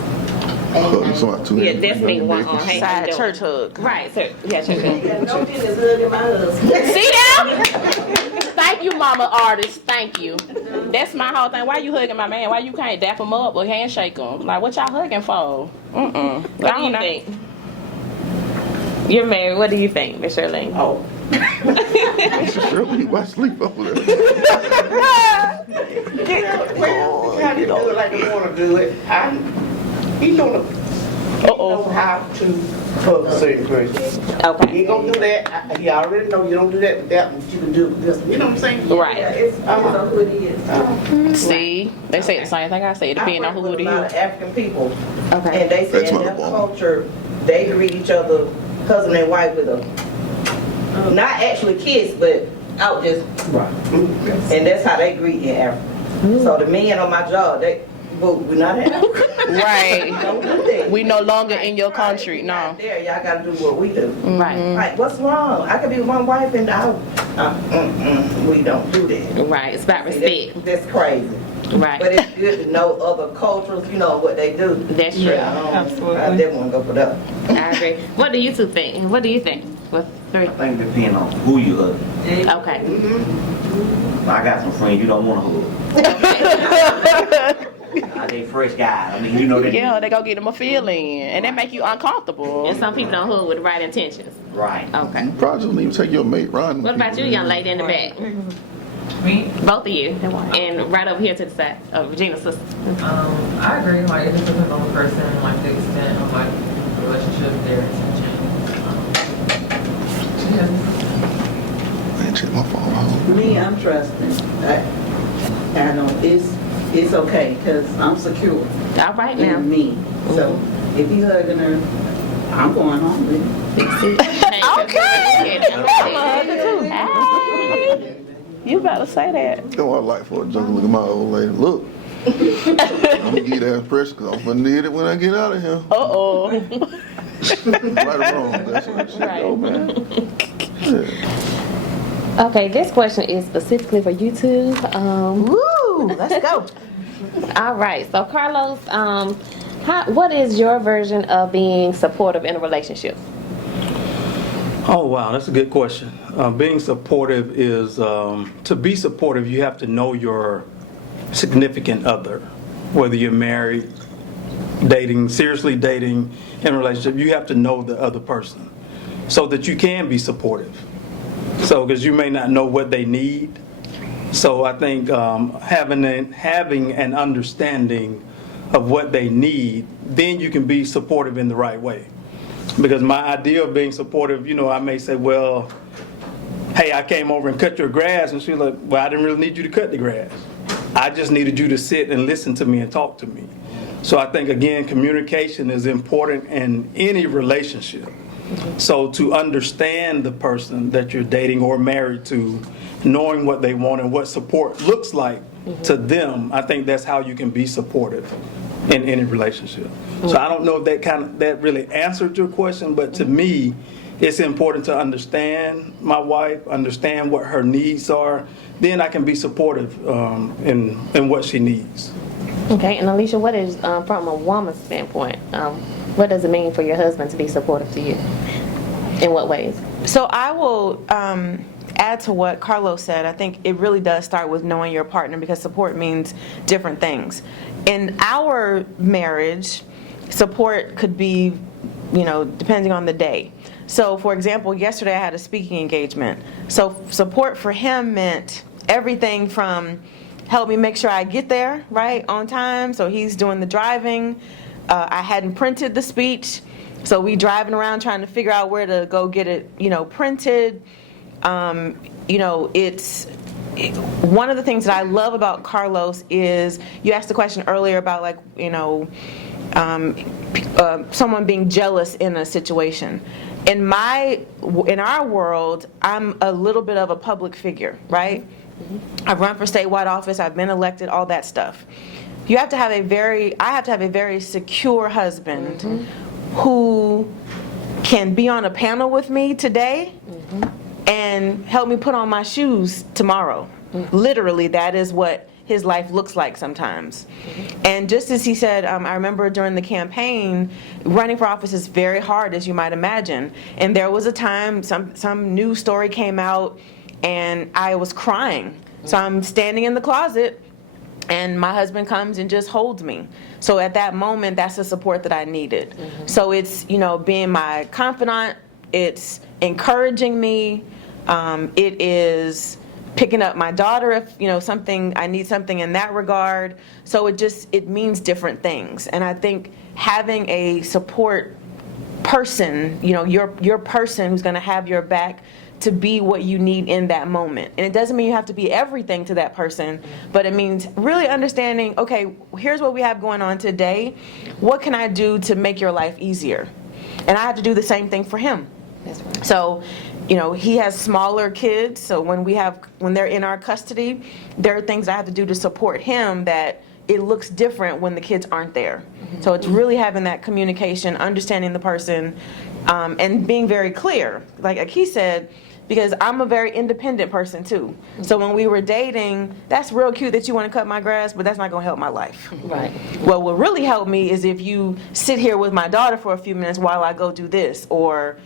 Hugging somebody too. Yeah, definitely one arm. Hey, how you Side doing? church hug. Right. So, yeah, church hug. no business hugging my husband. See them? Thank you, mama artist. Thank you. That's my whole thing. Why you hugging my man? Why you can't dap him up or handshake him? Like, what y'all hugging for? What do you think? You're married. What do you think, Miss Charlene? Oh. Shirley, why sleep over there? Well, kind of do it like I want to do it. He doing know how to fuck a certain person. You Okay. ain't gonna do that. You already know you don't do that with that, but you can do this. You know what I'm saying? Right. It's who it is. See, they say the same thing I say. It depends on who it I work with a lot is. of African people, Okay. and they say That's in my their mom. culture, they greet each other, husband and wife, with a not actually kiss, but out just and that's how they greet in Africa. So the men on my job, we're not in Africa. Right. Don't do that. We no longer in your country. Right, No. there, y'all gotta do what we do. Right. Like, what's wrong? I could be with my wife and we don't do that. Right. It's about See, respect. that's crazy. But Right. it's good to know other cultures, you know, what they do. That's true. I definitely want to go for that. I agree. What do you two think? What do you think? What three? I think it depends on who you hug. Okay. I got some friends you don't want to hug. They fresh guys. I mean, you know that. Yeah, they go get them a feeling, and that make you uncomfortable. And some people don't hood with the right intentions. Right. Okay. Probably don't even take your mate riding. What about you, young lady in the back? Me, Both of you. And right over here to the side. Oh, Regina's sister. I agree. Like, it just depends on the person, like the extent of like the relationship, their intentions. Man, check my phone. Me, I'm trusting. I know it's okay because I'm secure All right now. in me. So if you hugging her, I'm going home with you. Okay. Hey, you better say that. That's what I like for a joke. Look at my old lady. Look. I'm gonna give that impression because I'm gonna need it when I get out of here. Uh-oh. Right or wrong, that's what it should go, man. Yeah. Okay, this question is specifically for you two. Woo! Let's go. All right. So, Carlos, what is your version of being supportive in a relationship? Oh, wow, that's a good question. Being supportive is, to be supportive, you have to know your significant other, whether you're married, dating, seriously dating, in a relationship, you have to know the other person so that you can be supportive. So, because you may not know what they need. So I think having an understanding of what they need, then you can be supportive in the right way. Because my idea of being supportive, you know, I may say, well, hey, I came over and cut your grass, and she's like, well, I didn't really need you to cut the grass. I just needed you to sit and listen to me and talk to me. So I think, again, communication is important in any relationship. So to understand the person that you're dating or married to, knowing what they want and what support looks like to them, I think that's how you can be supportive in any relationship. So I don't know if that really answered your question, but to me, it's important to understand my wife, understand what her needs are. Then I can be supportive in what she needs. Okay, and Alisha, what is, from a woman's standpoint, what does it mean for your husband to be supportive to you? In what ways? So I will add to what Carlos said. I think it really does start with knowing your partner because support means different things. In our marriage, support could be, you know, depending on the day. So, for example, yesterday I had a speaking engagement. So support for him meant everything from help me make sure I get there, right, on time. So he's doing the driving. I hadn't printed the speech. So we driving around trying to figure out where to go get it, you know, printed. You know, one of the things that I love about Carlos is, you asked the question earlier about, like, you know, someone being jealous in a situation. In our world, I'm a little bit of a public figure, right? I've run for statewide office, I've been elected, all that stuff. I have to have a very secure husband who can be on a panel with me today and help me put on my shoes tomorrow. Literally, that is what his life looks like sometimes. And just as he said, I remember during the campaign, running for office is very hard, as you might imagine. And there was a time, some news story came out, and I was crying. So I'm standing in the closet, and my husband comes and just holds me. So at that moment, that's the support that I needed. So it's, you know, being my confidant, it's encouraging me, it is picking up my daughter if, I need something in that regard. So it means different things. And I think having a support person, your person who's going to have your back to be what you need in that moment. And it doesn't mean you have to be everything to that person, but it means really understanding, okay, here's what we have going on today. What can I do to make your life easier? And I have to do the same thing for him. That's right. So, he has smaller kids, so when they're in our custody, there are things I have to do to support him that it looks different when the kids aren't there. So it's really having that communication, understanding the person, and being very clear. Like he said, because I'm a very independent person too. So when we were dating, that's real cute that you want to cut my grass, but that's not going to help my life. Right. Well, what really helped me is if you sit here with my daughter for a few minutes while I go do this, or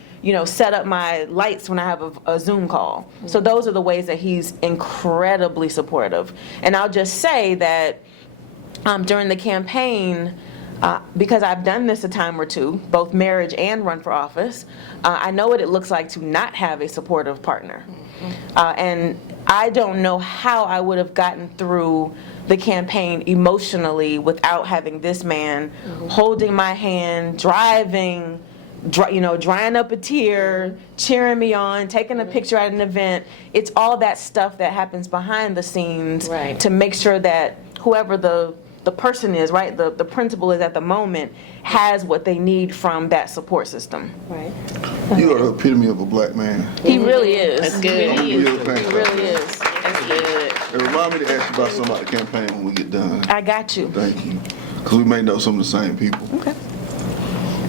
set up my lights when I have a Zoom call. So those are the ways that he's incredibly supportive. And I'll just say that during the campaign, because I've done this a time or two, both marriage and run for office, I know what it looks like to not have a supportive partner. And I don't know how I would have gotten through the campaign emotionally without having this man holding my hand, driving, drying up a tear, cheering me on, taking a picture at an event. It's all that stuff that happens behind the scenes to make sure that whoever the person is, right, the principal is at the moment, has what they need from that support system. Right. You are the epitome of a black man. He really is. That's good. He really is. That's good. And remind me to ask you about something about the campaign when we get done. I got you. Thank you. Because we may know some of the same people. Okay.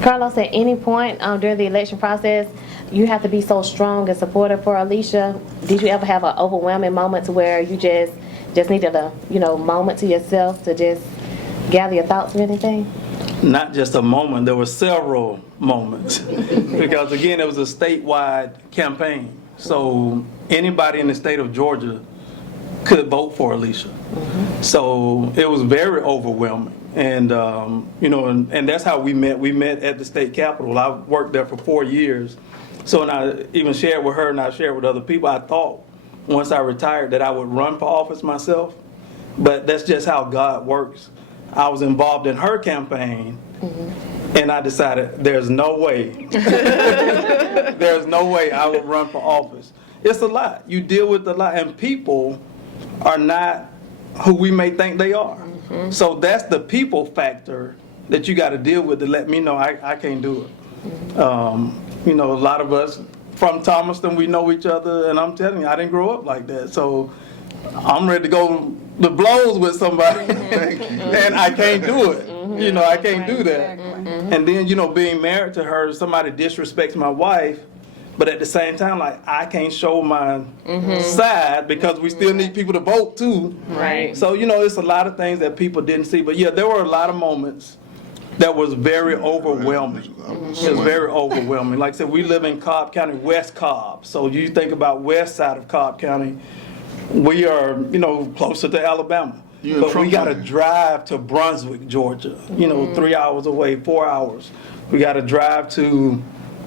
Carlos, at any point during the election process, you have to be so strong and supportive for Alisha. Did you ever have an overwhelming moment to where you just needed a moment to yourself to just gather your thoughts or anything? Not just a moment, there were several moments. Because again, it was a statewide campaign. So anybody in the state of Georgia could vote for Alisha. So it was very overwhelming. And, and that's how we met. We met at the state capitol. I worked there for 4 years. So, and I even shared with her and I shared with other people, I thought once I retired that I would run for office myself. But that's just how God works. I was involved in her campaign, and I decided there's no way. There's no way I would run for office. It's a lot. You deal with a lot, and people are not who we may think they are. So that's the people factor that you got to deal with to let me know I can't do it. A lot of us from Thomaston, we know each other, and I'm telling you, I didn't grow up like that. So I'm ready to go the blows with somebody, and I can't do it. I can't do that. And then, being married to her, somebody disrespects my wife, but at the same time, like, I can't show my side because we still need people to vote too. Right. So, it's a lot of things that people didn't see. But yeah, there were a lot of moments that was very overwhelming. It was very overwhelming. Like I said, we live in Cobb County, West Cobb. So you think about west side of Cobb County, we are, closer to Alabama. But we got to drive to Brunswick, Georgia, 3 hours away, 4 hours. We got to drive to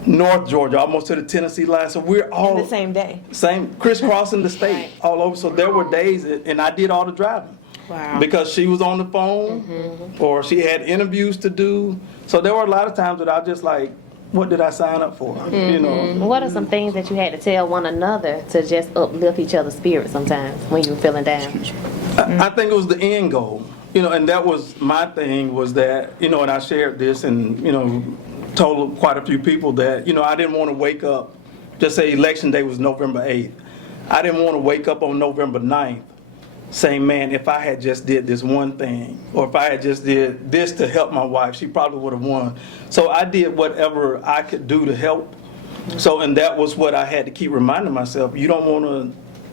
North Georgia, almost to the Tennessee line. So we're all the same day. Same, crisscrossing the state all over. So there were days, and I did all the driving. Wow. Because she was on the phone, or she had interviews to do. So there were a lot of times that I just like, what did I sign up for? What are some things that you had to tell one another to just uplift each other's spirit sometimes when you were feeling down? I think it was the end goal, and that was my thing was that, and I shared this and, told quite a few people that, I didn't want to wake up, just say election day was November 8th. I didn't want to wake up on November 9th saying, man, if I had just did this one thing, or if I had just did this to help my wife, she probably would have won. So I did whatever I could do to help. So, and that was what I had to keep reminding myself. You don't want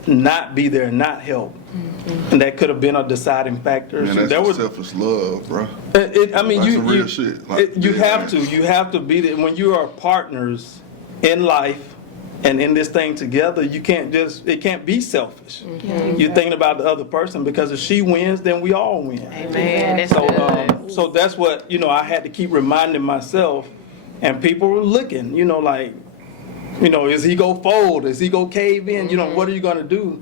to not be there and not help. And that could have been a deciding factor. Man, that's selfless love, bro. You shit. Like, you have to be there. When you are partners in life and in this thing together, it can't be selfish. You're thinking about the other person, because if she wins, then we all win. Amen. So that's what, I had to keep reminding myself, and people were looking, like, is he go fold? Is he go cave in? What are you gonna do?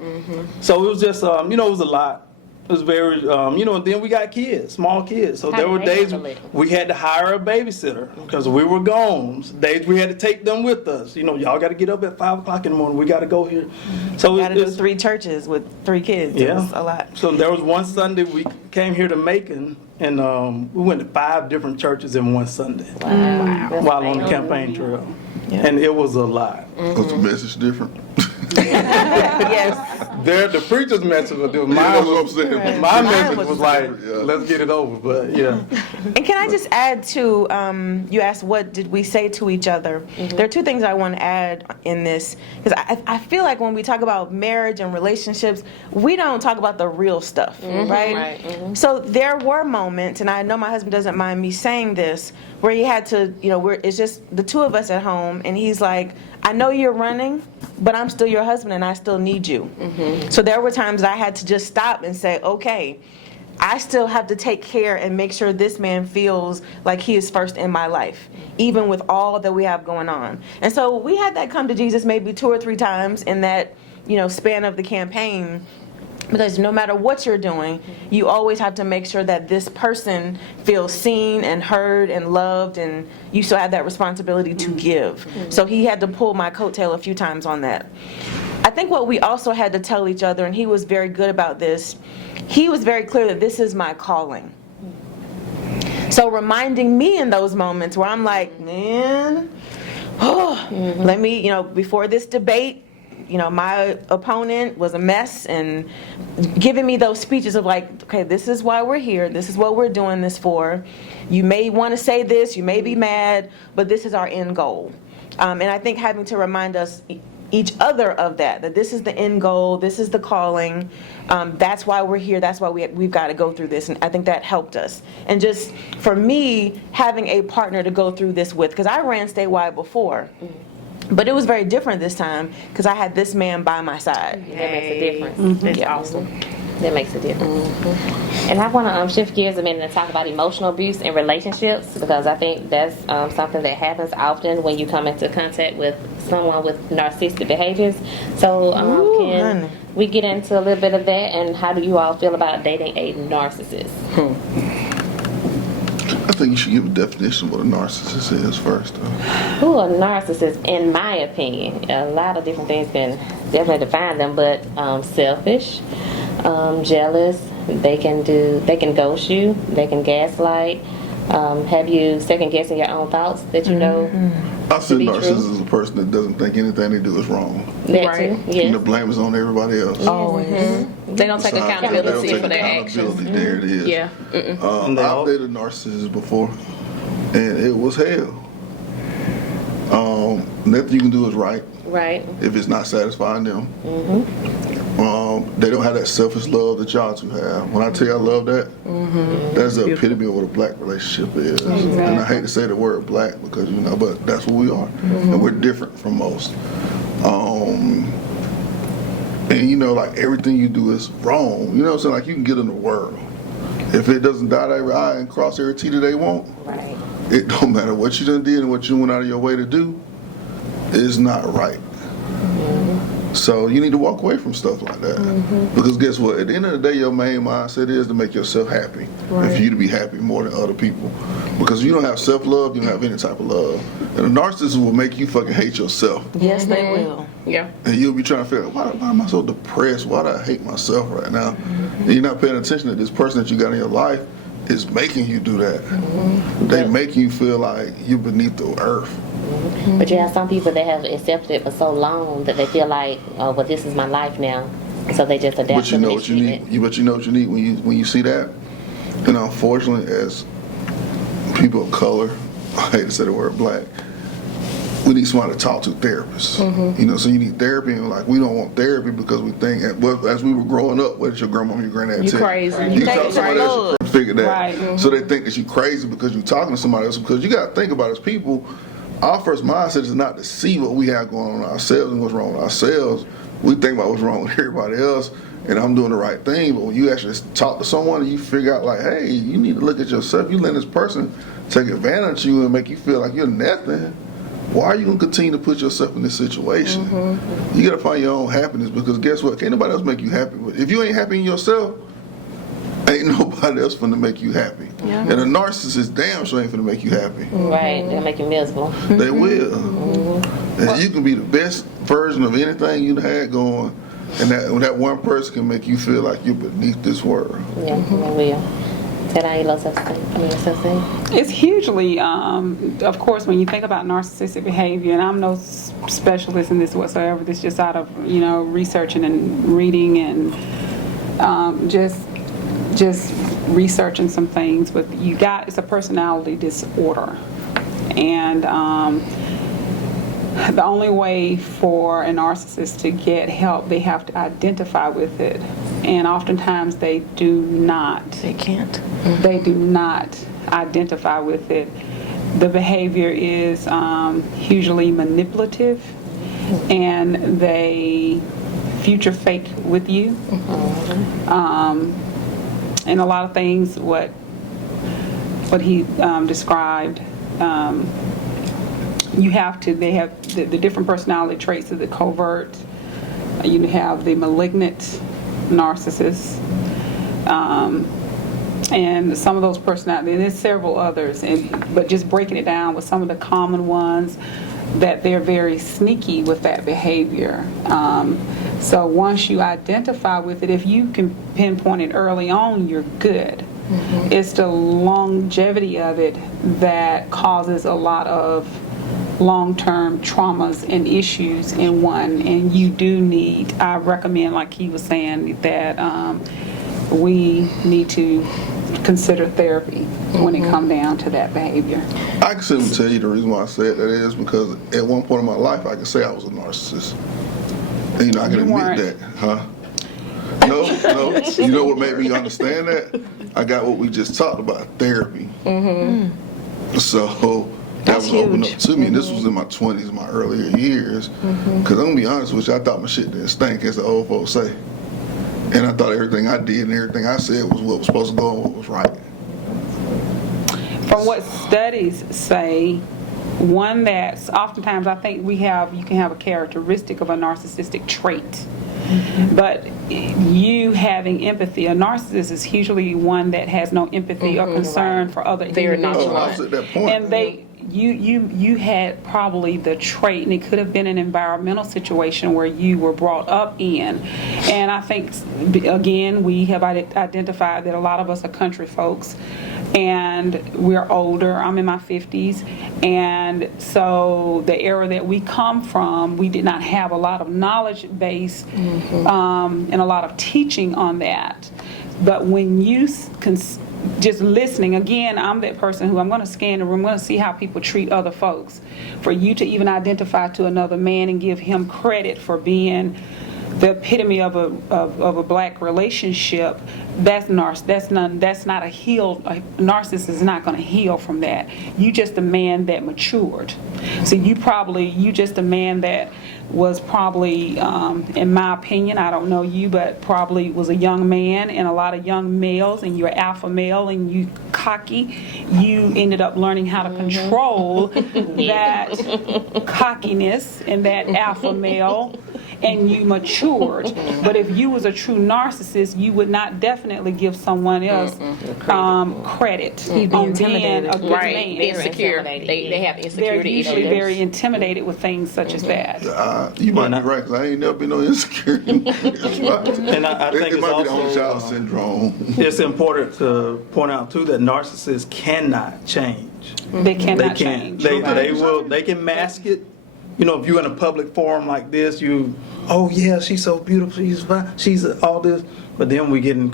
So it was just, it was a lot. It was very, and then we got kids, small kids. So there were days we had to hire a babysitter because we were gone. Days we had to take them with us. Y'all got to get up at 5 o'clock in the morning. We got to go here. So we got to do 3 churches with 3 kids. Yeah, it was a lot. So there was one Sunday we came here to Macon, and we went to 5 different churches in one Sunday. Wow. While on the campaign trail. Yeah. And it was a lot. Was the message different? Yes. The preacher's message was different. My message was like, let's get it over. But yeah. And can I just add to, you asked what did we say to each other? There are 2 things I want to add in this, because I feel like when we talk about marriage and relationships, we don't talk about the real stuff, right? So there were moments, and I know my husband doesn't mind me saying this, where he had to, it's just the 2 of us at home, and he's like, I know you're running, but I'm still your husband and I still need you. So there were times I had to just stop and say, okay, I still have to take care and make sure this man feels like he is first in my life, even with all that we have going on. And so we had that come to Jesus maybe 2 or 3 times in that, span of the campaign. Because no matter what you're doing, you always have to make sure that this person feels seen and heard and loved, and you still have that responsibility to give. So he had to pull my coattail a few times on that. I think what we also had to tell each other, and he was very good about this, he was very clear that this is my calling. So reminding me in those moments where I'm like, man, let me, before this debate, my opponent was a mess, and giving me those speeches of like, okay, this is why we're here. This is what we're doing this for. You may want to say this, you may be mad, but this is our end goal. And I think having to remind us, each other of that this is the end goal, this is the calling, that's why we're here, that's why we've got to go through this. And I think that helped us. And just for me, having a partner to go through this with, because I ran statewide before. But it was very different this time because I had this man by my side. That makes a difference. That's awesome. That makes a difference. And I want to shift gears a minute and talk about emotional abuse in relationships, because I think that's something that happens often when you come into contact with someone with narcissistic behaviors. So can we get into a little bit of that, and how do you all feel about dating a narcissist? I think you should give a definition of what a narcissist is first. Who a narcissist, in my opinion, a lot of different things can definitely define them, but selfish, jealous, they can ghost you, they can gaslight, have you second guessing your own thoughts that you know I see narcissist as a person that doesn't think anything they do is wrong. That too, yes. And the blame is on everybody else. Always. They don't take accountability for their actions. There it is. Yeah. I've dated narcissists before, and it was hell. Nothing you can do is right. Right. If it's not satisfying them. They don't have that selfish love that y'all two have. When I tell you I love that, that's the epitome of what a black relationship is. And I hate to say the word black because, but that's what we are. And we're different from most. And like everything you do is wrong. You know what I'm saying? Like you can get in the world. If it doesn't dot every I and cross every T that they want, right. It don't matter what you done did and what you went out of your way to do, it's not right. So you need to walk away from stuff like that. Because guess what? At the end of the day, your main mindset is to make yourself happy. And for you to be happy more than other people. Because if you don't have self-love, you don't have any type of love. And a narcissist will make you fucking hate yourself. Yes, they will. Yeah. And you'll be trying to figure out, why am I so depressed? Why do I hate myself right now? And you're not paying attention that this person that you got in your life is making you do that. They make you feel like you're beneath the earth. But you have some people that have accepted it for so long that they feel like, oh, well, this is my life now. So they just adapt But you know what you need. But you know what you need when you see that. And unfortunately, as people of color, I hate to say the word black, we need somebody to talk to, therapists. So you need therapy, and we don't want therapy because we think, well, as we were growing up, what did your grandma and your granddad You tell you? crazy. You talk to somebody else to figure that. Right. So they think that you're crazy because you're talking to somebody else. Because you got to think about it, as people, our first mindset is not to see what we have going on ourselves and what's wrong with ourselves. We think about what's wrong with everybody else, and I'm doing the right thing. But when you actually talk to someone and you figure out, hey, you need to look at yourself. You let this person take advantage of you and make you feel like you're nothing. why are you going to continue to put yourself in this situation? You got to find your own happiness, because guess what? Can't nobody else make you happy. But if you ain't happy in yourself, ain't nobody else finna make you happy. And a narcissist damn sure ain't finna make you happy. Right, they'll make you miserable. They will. And you can be the best version of anything you had going, and that one person can make you feel like you're beneath this world. Yeah, they will. It's hugely, of course, when you think about narcissistic behavior, and I'm no specialist in this whatsoever, this just out of, researching and reading and just researching some things, but it's a personality disorder. And the only way for a narcissist to get help, they have to identify with it. And oftentimes they do not. They can't. They do not identify with it. The behavior is hugely manipulative, and they future fake with you. And a lot of things, what he described, they have the different personality traits of the covert. You have the malignant narcissist, and some of those personalities, and there's several others, but just breaking it down with some of the common ones, that they're very sneaky with that behavior. So once you identify with it, if you can pinpoint it early on, you're good. It's the longevity of it that causes a lot of long-term traumas and issues in one, and you do need, I recommend, like he was saying, that we need to consider therapy when it comes down to that behavior. I can simply tell you the reason why I said that is because at one point in my life I could say I was a narcissist. And, I can admit that, huh? No. You know what made me understand that? I got what we just talked about, therapy. So that was opened up to me, and this was in my 20s, my earlier years. Because I'm going to be honest with you, I thought my shit didn't stink, as the old folks say. And I thought everything I did and everything I said was what was supposed to go and what was right. From what studies say, one that's oftentimes I think you can have a characteristic of a narcissistic trait. But you having empathy, a narcissist is usually one that has no empathy or concern for other individuals. I was at that point. And you had probably the trait, and it could have been an environmental situation where you were brought up in. And I think, again, we have identified that a lot of us are country folks, and we're older. I'm in my 50s, and so the era that we come from, we did not have a lot of knowledge base and a lot of teaching on that. But when you just listening, again, I'm that person who I'm going to scan the room, I'm going to see how people treat other folks. For you to even identify to another man and give him credit for being the epitome of a black relationship, that's not a healed. A narcissist is not going to heal from that. You just a man that matured. So you just a man that was probably, in my opinion, I don't know you, but probably was a young man, and a lot of young males, and you're alpha male and you cocky, you ended up learning how to control that cockiness and that alpha male, and you matured. But if you was a true narcissist, you would not definitely give someone else credit He'd be on intimidated. being a good Right, man. insecure. They have They're insecurity usually issues. very intimidated with things such as that. You might be right, because I ain't never been no insecure. And I think It it's might be the only child also syndrome. it's important to point out too that narcissists cannot change. They cannot They can't. change. They can mask it. You know, if you're in a public forum like this, oh yeah, she's so beautiful, she's fine, she's all this, but then we get in,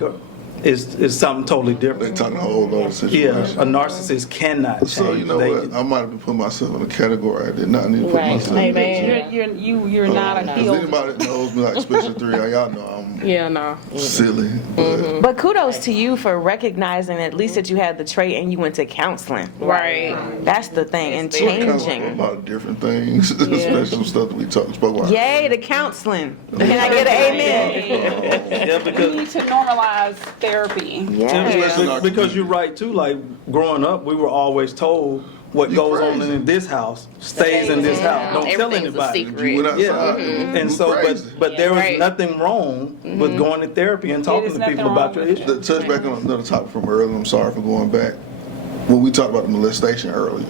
it's something totally They're different. talking a whole other situation. Yeah, a narcissist cannot change. So you know what? I might have been putting myself in a category I did not need to put Right. myself in. Amen. You're not a Because healed. anybody that knows me, like especially 3, y'all know I'm Yeah, no. silly. But But kudos to you for recognizing at least that you had the trait and you went to counseling. Right. That's the thing, and counseling a changing. lot of different things, especially some stuff that we spoke about. Yay, the counseling. Can I get an amen? Yeah, We because need to normalize therapy. Yeah. because you're right too. Like growing up, we were always told what You goes on crazy. in this house stays in this house. Don't tell Everything's a anybody. secret. You went outside. Yeah, and You so, crazy. but there was right. nothing wrong with going to therapy and talking there's to people nothing about wrong your with issues. To touch back on another topic from earlier, I'm sorry for going back. When we talked about the molestation earlier,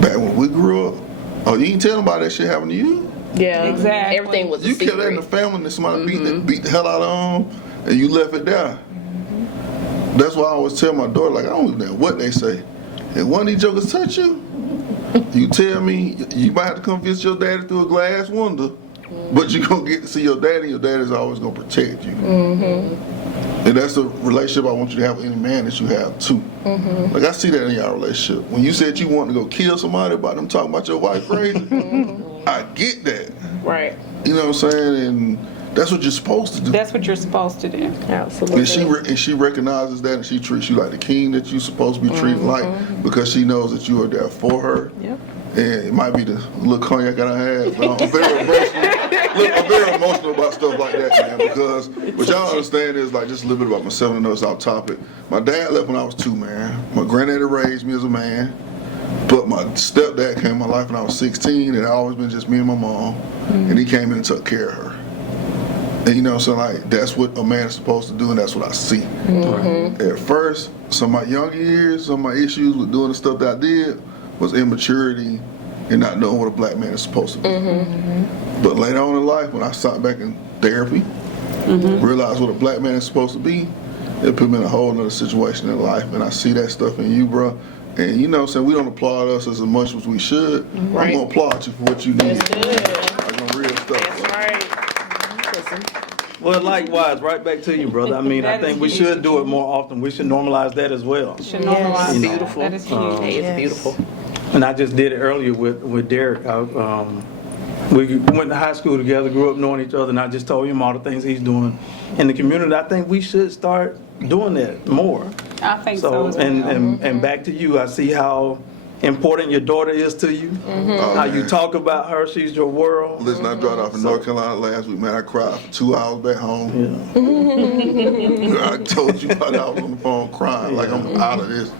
back when we grew up, oh, you ain't tell nobody that shit happened to you. Yeah, Exactly. Everything was a You secret. kept that in the family and somebody beat the hell out of them, and you left it there. That's why I always tell my daughter, like, I don't even know what they say. If one of these jokers touch you, you tell me you might have to come visit your daddy through a glass window, but you're going to get to see your daddy, and your daddy's always going to protect you. And that's the relationship I want you to have with any man that you have, too. Like, I see that in your relationship. When you said you wanted to go kill somebody about them talking about your wife crazy, I get that. Right. You know what I'm saying? And that's what you're supposed to do. That's what you're supposed to do. Absolutely. And she recognizes that, and she treats you like the king that you're supposed to be treated like, because she knows that you are there for her. Yep. And it might be the little cognac that I have. But I'm very emotional. Look, I'm very emotional about stuff like that, man. Because what y'all understand is, like, just a little bit about myself, and I know it's off topic. My dad left when I was 2, man. My granddaddy raised me as a man. But my stepdad came in my life when I was 16, and it always been just me and my mom. And he came in and took care of her. And you know, so like, that's what a man is supposed to do, and that's what I see. At first, some of my younger years, some of my issues with doing the stuff that I did was immaturity and not knowing what a black man is supposed to be. But later on in life, when I sat back in therapy, realized what a black man is supposed to be, it put me in a whole other situation in life, and I see that stuff in you, bro. And you know what I'm saying, we don't applaud us as much as we should. Right. I'm going to applaud you for what you need. Like on real stuff. That's right. Well, likewise, right back to you, brother. I mean, I That think is we huge. should do it more often. We should normalize that as well. Should normalize You know, that. Beautiful. That is huge. It's beautiful. And I just did it earlier with Derek. We went to high school together, grew up knowing each other, and I just told him all the things he's doing in the community. I think we should start doing that more. I think so as well. And back to you, I see how important your daughter is to you, how you talk about her. She's your world. Listen, I dropped off in North Carolina last week, man. I cried for 2 hours back home. I told you about it. I was on the phone crying, like I'm out of this.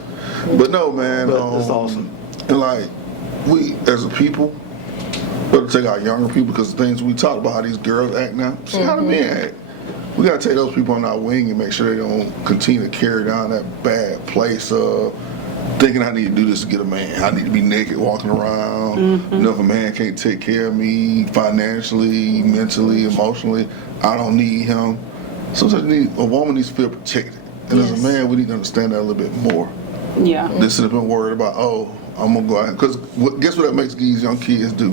But no, man. But it's awesome. And like, we as a people, better take our younger people, because the things we talk about, how these girls act now, see how the men act. We gotta take those people on our wing and make sure they don't continue to carry down that bad place of thinking I need to do this to get a man. I need to be naked walking around. You know, if a man can't take care of me financially, mentally, emotionally, I don't need him. Sometimes a woman needs to feel protected. And as a man, we need to understand that a little bit more. Yeah. This has been worried about, oh, I'm gonna go out. Because guess what that makes these young kids do?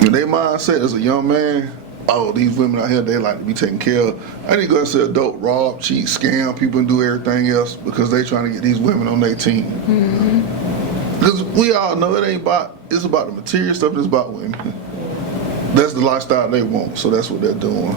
When they mindset as a young man, oh, these women out here, they like to be taken care of. I need to go and say adult, rob, cheat, scam people and do everything else because they trying to get these women on their team. Because we all know it ain't about, it's about the material stuff, it's about women. That's the lifestyle they want, so that's what they're doing.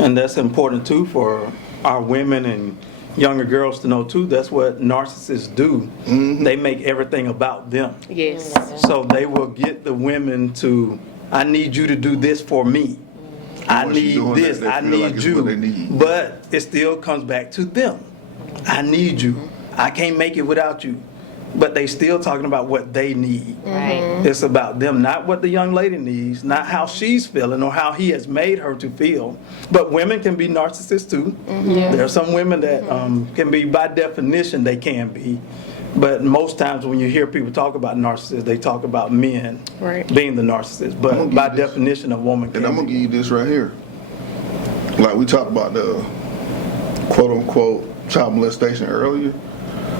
And that's important too for our women and younger girls to know too. That's what narcissists do. They make everything about them. Yes. So they will get the women to, I need you to do this for me. I Once you need doing this. that, they I feel like need it's you. what they need. But it still comes back to them. I need you. I can't make it without you. But they still talking about what they need. Right. It's about them, not what the young lady needs, not how she's feeling or how he has made her to feel. But women can be narcissists too. There are some women that can be, by definition, they can be. But most times when you hear people talk about narcissists, they talk about men being the narcissist. But by definition, a woman can And I'm going to give you this right here. Like we talked about the quote-unquote child molestation earlier.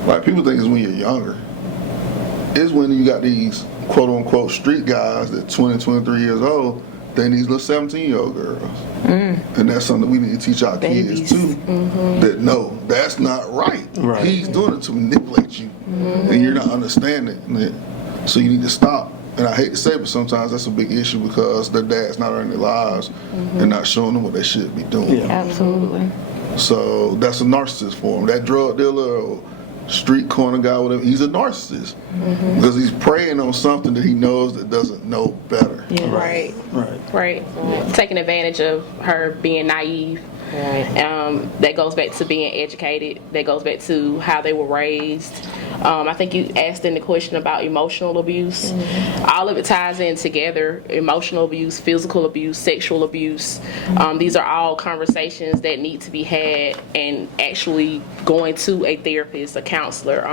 Like, people think it's when you're younger. It's when you got these quote-unquote street guys that 20, 23 years old, they these little 17-year-old girls. And that's something we need to teach our kids too. That no, that's not right. He's doing it to manipulate you. And you're not understanding it. So you need to stop. And I hate to say it, but sometimes that's a big issue because their dad's not earning their lives and not showing them what they should be doing. Absolutely. So that's a narcissist for him. That drug dealer or street corner guy, whatever, he's a narcissist because he's preying on something that he knows that doesn't know better. Right. Taking advantage of her being naive. That goes back to being educated. That goes back to how they were raised. I think you asked in the question about emotional abuse. All of it ties in together: emotional abuse, physical abuse, sexual abuse. These are all conversations that need to be had, and actually going to a therapist, a counselor.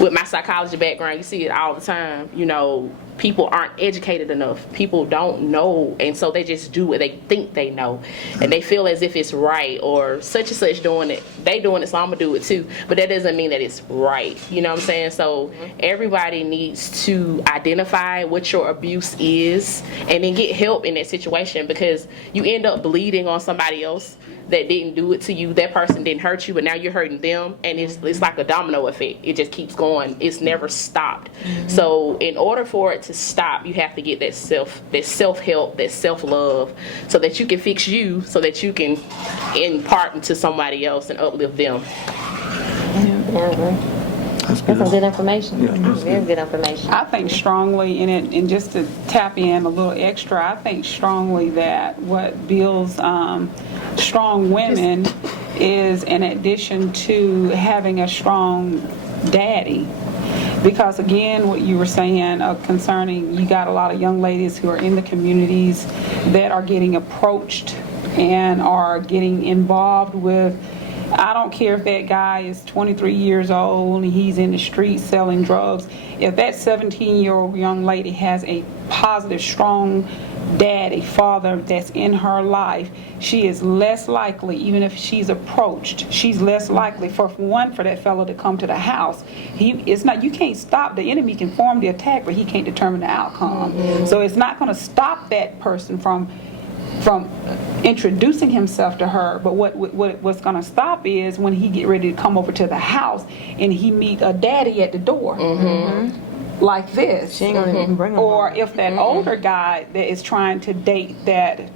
With my psychology background, you see it all the time. You know, people aren't educated enough. People don't know, and so they just do what they think they know, and they feel as if it's right, or such and such doing it, they doing it, so I'm gonna do it too. But that doesn't mean that it's right. You know what I'm saying? So everybody needs to identify what your abuse is, and then get help in that situation, because you end up bleeding on somebody else that didn't do it to you. That person didn't hurt you, but now you're hurting them, and it's like a domino effect. It just keeps going. It's never stopped. So in order for it to stop, you have to get that self-help, that self-love, so that you can fix you, so that you can impart into somebody else and uplift them. That's some good information. Very good information. I think strongly in it, and just to tap in a little extra, I think strongly that what builds strong women is in addition to having a strong daddy. Because again, what you were saying concerning, you got a lot of young ladies who are in the communities that are getting approached and are getting involved with, I don't care if that guy is 23 years old and he's in the street selling drugs. If that 17-year-old young lady has a positive, strong daddy, father that's in her life, she is less likely, even if she's approached, she's less likely for that fellow to come to the house. It's not, you can't stop, the enemy can form the attack, but he can't determine the outcome. So it's not going to stop that person from introducing himself to her, but what's going to stop is when he get ready to come over to the house and he meet a daddy at the door. Like this. She ain't gonna even bring him or if that older guy that is trying to date that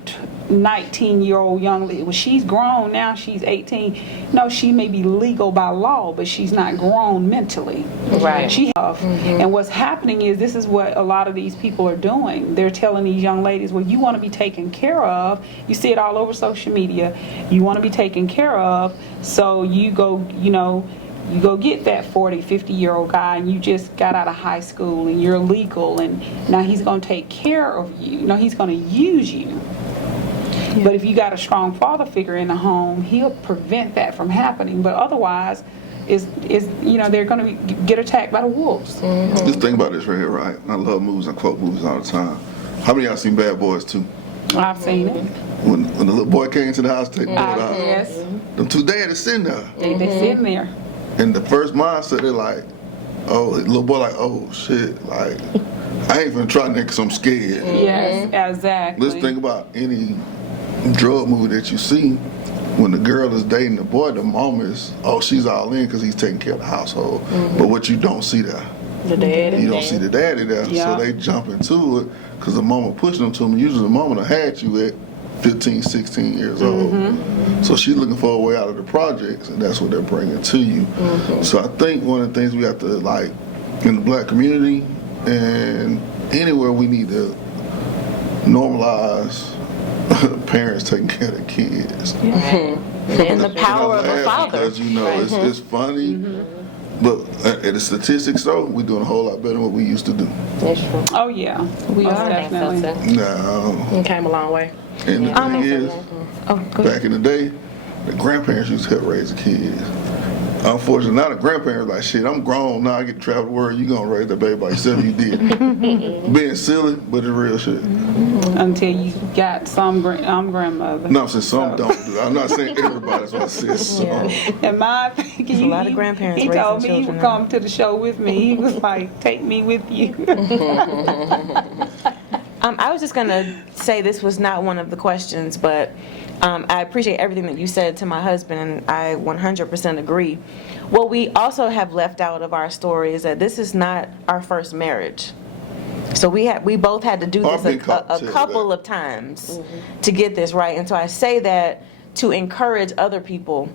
19-year-old young lady, well, she's grown now, she's 18. No, she may be legal by law, but she's not grown mentally. Right. And what's happening is, this is what a lot of these people are doing. They're telling these young ladies, well, you want to be taken care of. You see it all over social media. You want to be taken care of, so you go, you go get that 40, 50-year-old guy, and you just got out of high school and you're legal, and now he's going to take care of you. He's going to use you. Yeah. But if you got a strong father figure in the home, he'll prevent that from happening. But otherwise, they're going to get attacked by the wolves. Just think about this right here, right? I love movies and quote movies all the time. How many of y'all seen Bad Boys 2? I've seen it. When the little boy came to the house, take the boy out. Yes. Them two daddies sitting there. They sitting there. And the first mindset, they're like, oh, the little boy like, oh shit, like, I ain't even try nigga, 'cause I'm scared. Yes, exactly. Let's think about any drug movie that you see. When the girl is dating the boy, the mom is, oh, she's all in because he's taking care of the household. But what you don't see there, the daddy. You don't see the daddy there. So they jump into it because the mama pushing them to them. Usually the mama done had you at 15, 16 years old. So she's looking for a way out of the projects, and that's what they're bringing to you. So I think one of the things we have to, like, in the black community and anywhere, we need to normalize parents taking care of their kids. And the power of a father. Because, it's funny. But at the statistics, though, we're doing a whole lot better than what we used to do. That's true. Oh, yeah. We are definitely. No. It came a long way. And the thing is, back in the day, the grandparents used to help raise the kids. Unfortunately, now the grandparents like, shit, I'm grown now, I get to travel the world, you gonna raise that baby by yourself, you did. Being silly, but it's real shit. Until you got some grandmother. No, I'm saying some don't do that. I'm not saying everybody, that's what I said some. And my thinking, a lot of grandparents he told me he would now. come to the show with me. He was like, take me with you. I was just going to say this was not one of the questions, but I appreciate everything that you said to my husband, and I 100% agree. What we also have left out of our story is that this is not our first marriage. So we both had to do this a couple of times to get this right. And so I say that to encourage other people.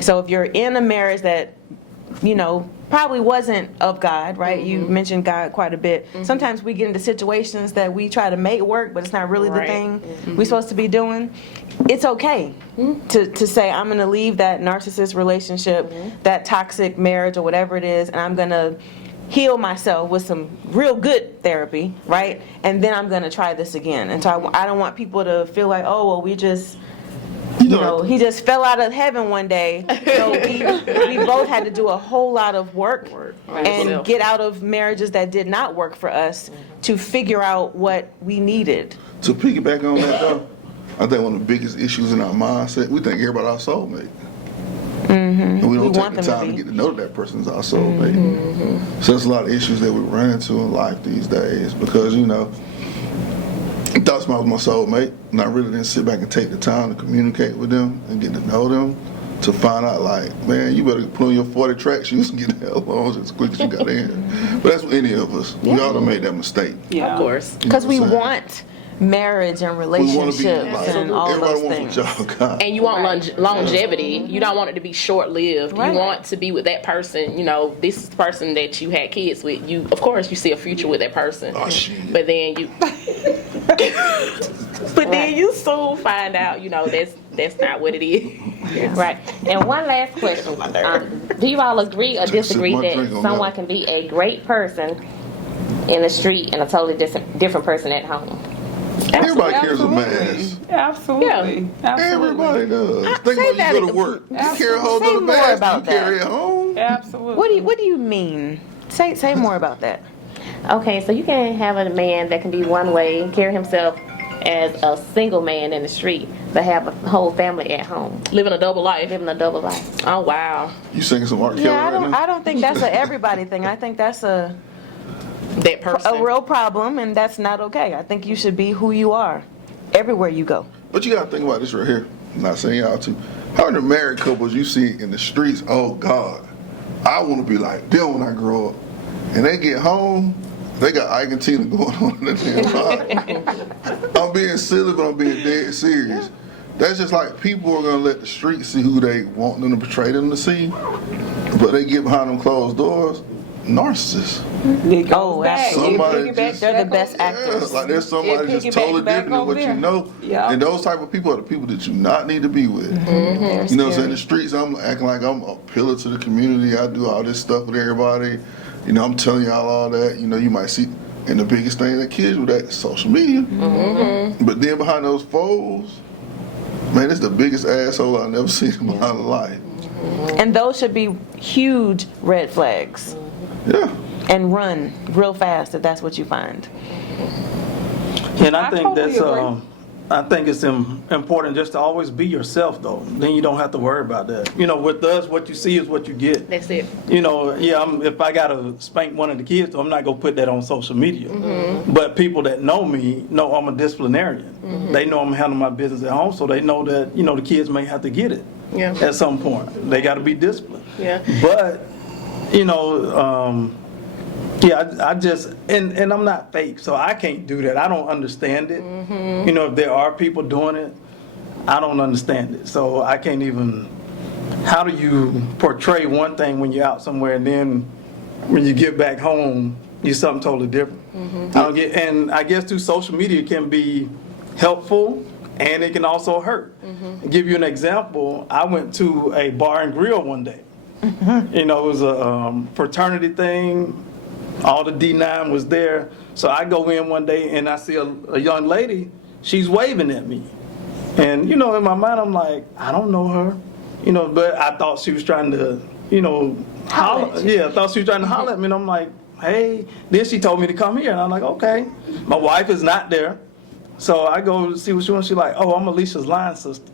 So if you're in a marriage that probably wasn't of God, right? You mentioned God quite a bit. Sometimes we get into situations that we try to make work, but it's not really the thing we're supposed to be doing. It's okay to say, I'm going to leave that narcissist relationship, that toxic marriage or whatever it is, and I'm going to heal myself with some real good therapy, right? And then I'm going to try this again. And so I don't want people to feel like, oh, well, we just... he just fell out of heaven one day. We both had to do a whole lot of work and get out of marriages that did not work for us to figure out what we needed. To piggyback on that, though, I think one of the biggest issues in our mindset, we think everybody our soulmate. And we don't take the time to get to know that person's our soulmate. So there's a lot of issues that we run into in life these days because, I thought somebody was my soulmate, and I really didn't sit back and take the time to communicate with them and get to know them to find out, like, man, you better put on your 40 track shoes and get the hell on as quick as you got in. But that's what any of us. We all done made that mistake. Yeah, of course. Because we want marriage and relationships and all those things. And you want longevity. You don't want it to be short-lived. You want to be with that person. This is the person that you had kids with. Of course, you see a future with that person. Oh, shit. But then you soon find out, that's not what it is. Right. And one last question. Do you all agree or disagree that someone can be a great person in the street and a totally different person at home? Everybody carries a mask. Absolutely. Everybody does. Think about you go to work. You carry a whole other mask you carry at home. Absolutely. What do you mean? Say more about that. Okay, so you can have a man that can be one way, carry himself as a single man in the street, but have a whole family at home. Living a double life. Oh, wow. You singing some R. Kelly right now? I don't think that's a everybody thing. I think that's a real problem, and that's not okay. I think you should be who you are everywhere you go. But you got to think about this right here. I'm not saying y'all to. How many married couples you see in the streets, oh, God, I want to be like them when I grow up. And they get home, they got Ike and Tina going on in the damn life. I'm being silly, but I'm being dead serious. That's just like people are going to let the streets see who they want them to portray them to see, but they get behind them closed doors. Narcissists. They're the best actors. Like there's somebody just totally different than what you know. And those type of people are the people that you not need to be with. You know what I'm saying? In the streets, I'm acting like I'm a pillar to the community. I do all this stuff with everybody. I'm telling y'all all that. You might see, and the biggest thing that kids with that is social media. But then behind those foes, man, it's the biggest asshole I've never seen in my life. And those should be huge red flags. Yeah. And run real fast if that's what you find. And I think I think it's important just to always be yourself, though. Then you don't have to worry about that. With us, what you see is what you get. That's it. If I gotta spank one of the kids, I'm not gonna put that on social media. But people that know me know I'm a disciplinarian. They know I'm handling my business at home, so they know that the kids may have to get it at some point. They got to be disciplined. But I just, and I'm not fake, so I can't do that. I don't understand it. If there are people doing it, I don't understand it. So I can't even, how do you portray one thing when you're out somewhere and then when you get back home, you're something totally different? I don't get, and I guess through social media can be helpful and it can also hurt. I'll give you an example. I went to a bar and grill one day. It was a fraternity thing. All the D9 was there. So I go in one day and I see a young lady. She's waving at me. And, in my mind, I'm like, I don't know her. But I thought she was trying to, holler. Yeah, I thought she was trying to holler at me. And I'm like, hey. Then she told me to come here. And I'm like, okay. My wife is not there. So I go see what she wants. She's like, oh, I'm Alisha's line sister.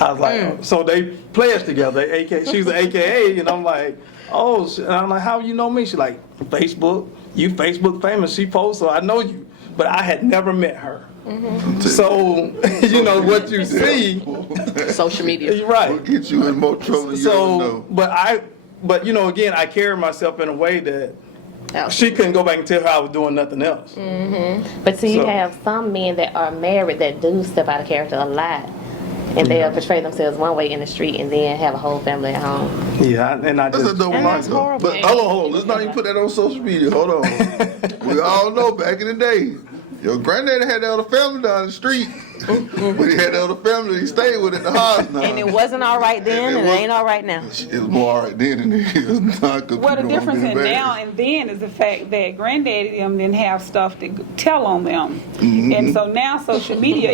I was like, so they pledged together. She's an AKA, and I'm like, oh, and I'm like, how you know me? She's like, Facebook. You Facebook famous. She posts, so I know you. But I had never met her. So, what you see. Social media. Right. Will get you in more trouble than you know. But again, I carry myself in a way that she couldn't go back and tell her I was doing nothing else. But you have some men that are married that do step out of character a lot. and they'll portray themselves one way in the street and then have a whole family at home. Yeah, and I That's just a double life, though. But hold on. Let's not even put that on social media. Hold on. We all know back in the day, your granddaddy had the other family down the street. When he had the other family, he stayed with it in the house now. And it wasn't all right then, and it ain't all right now. It was more all right then than it is now. Well, the difference in now and then is the fact that granddaddy them didn't have stuff to tell on them. And so now social media,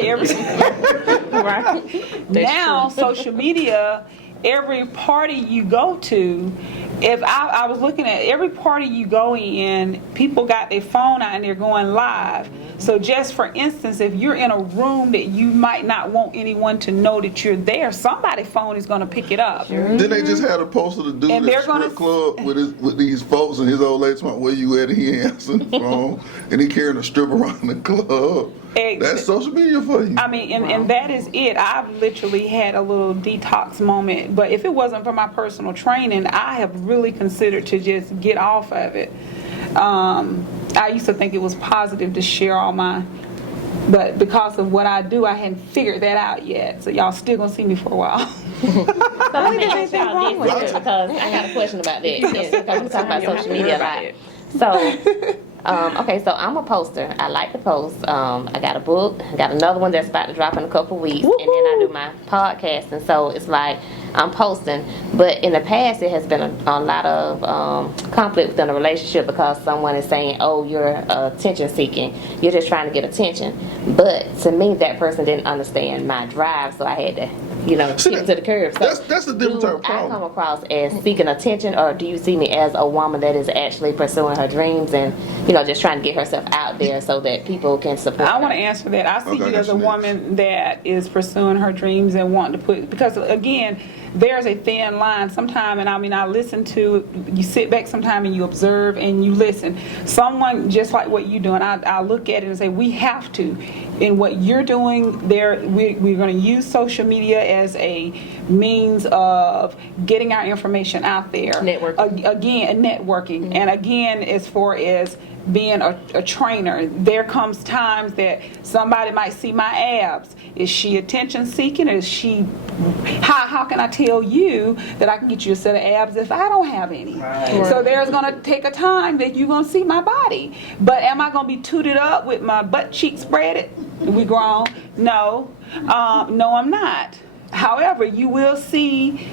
social media, every party you go to, if I was looking at every party you go in, people got their phone out and they're going live. So just for instance, if you're in a room that you might not want anyone to know that you're there, somebody's phone is going to pick it up. Then they just had a poster to do at the strip club with these folks and his old lady talking, where you at? He ain't answering the phone. And he carrying a strip around the club. That's social media for you. I mean, and that is it. I've literally had a little detox moment. But if it wasn't for my personal training, I have really considered to just get off of it. I used to think it was positive to share all but because of what I do, I hadn't figured that out yet. So y'all still gonna see me for a while. So let me ask y'all this real quick, because I got a question about that. Yes, because we talk about social media a lot. So, okay, so I'm a poster. I like to post. I got a book. I got another one that's about to drop in a couple weeks. Woo-hoo. And then I do my podcast. And so it's like I'm posting. But in the past, it has been a lot of conflict within a relationship because someone is saying, oh, you're attention seeking. You're just trying to get attention. But to me, that person didn't understand my drive. So I had to, kick to the curb. So that's the different type of problem. I come across as seeking attention, or do you see me as a woman that is actually pursuing her dreams and, just trying to get herself out there so that people can support her? I want to answer that. I see you as a woman that is pursuing her dreams and wanting to because again, there's a thin line sometimes, and I listen to, you sit back sometime and you observe and you listen. Someone just like what you're doing, I look at it and say, we have to. In what you're doing, we're going to use social media as a means of getting our information out there. Networking. Again, networking. Mm-hmm. And again, as far as being a trainer, there comes times that somebody might see my abs. Is she attention seeking? Is she, how can I tell you that I can get you a set of abs if I don't have any? Right. So there's going to take a time that you're going to see my body. But am I going to be tooted up with my butt cheek spreaded? We grown? No. No, I'm not. However, you will see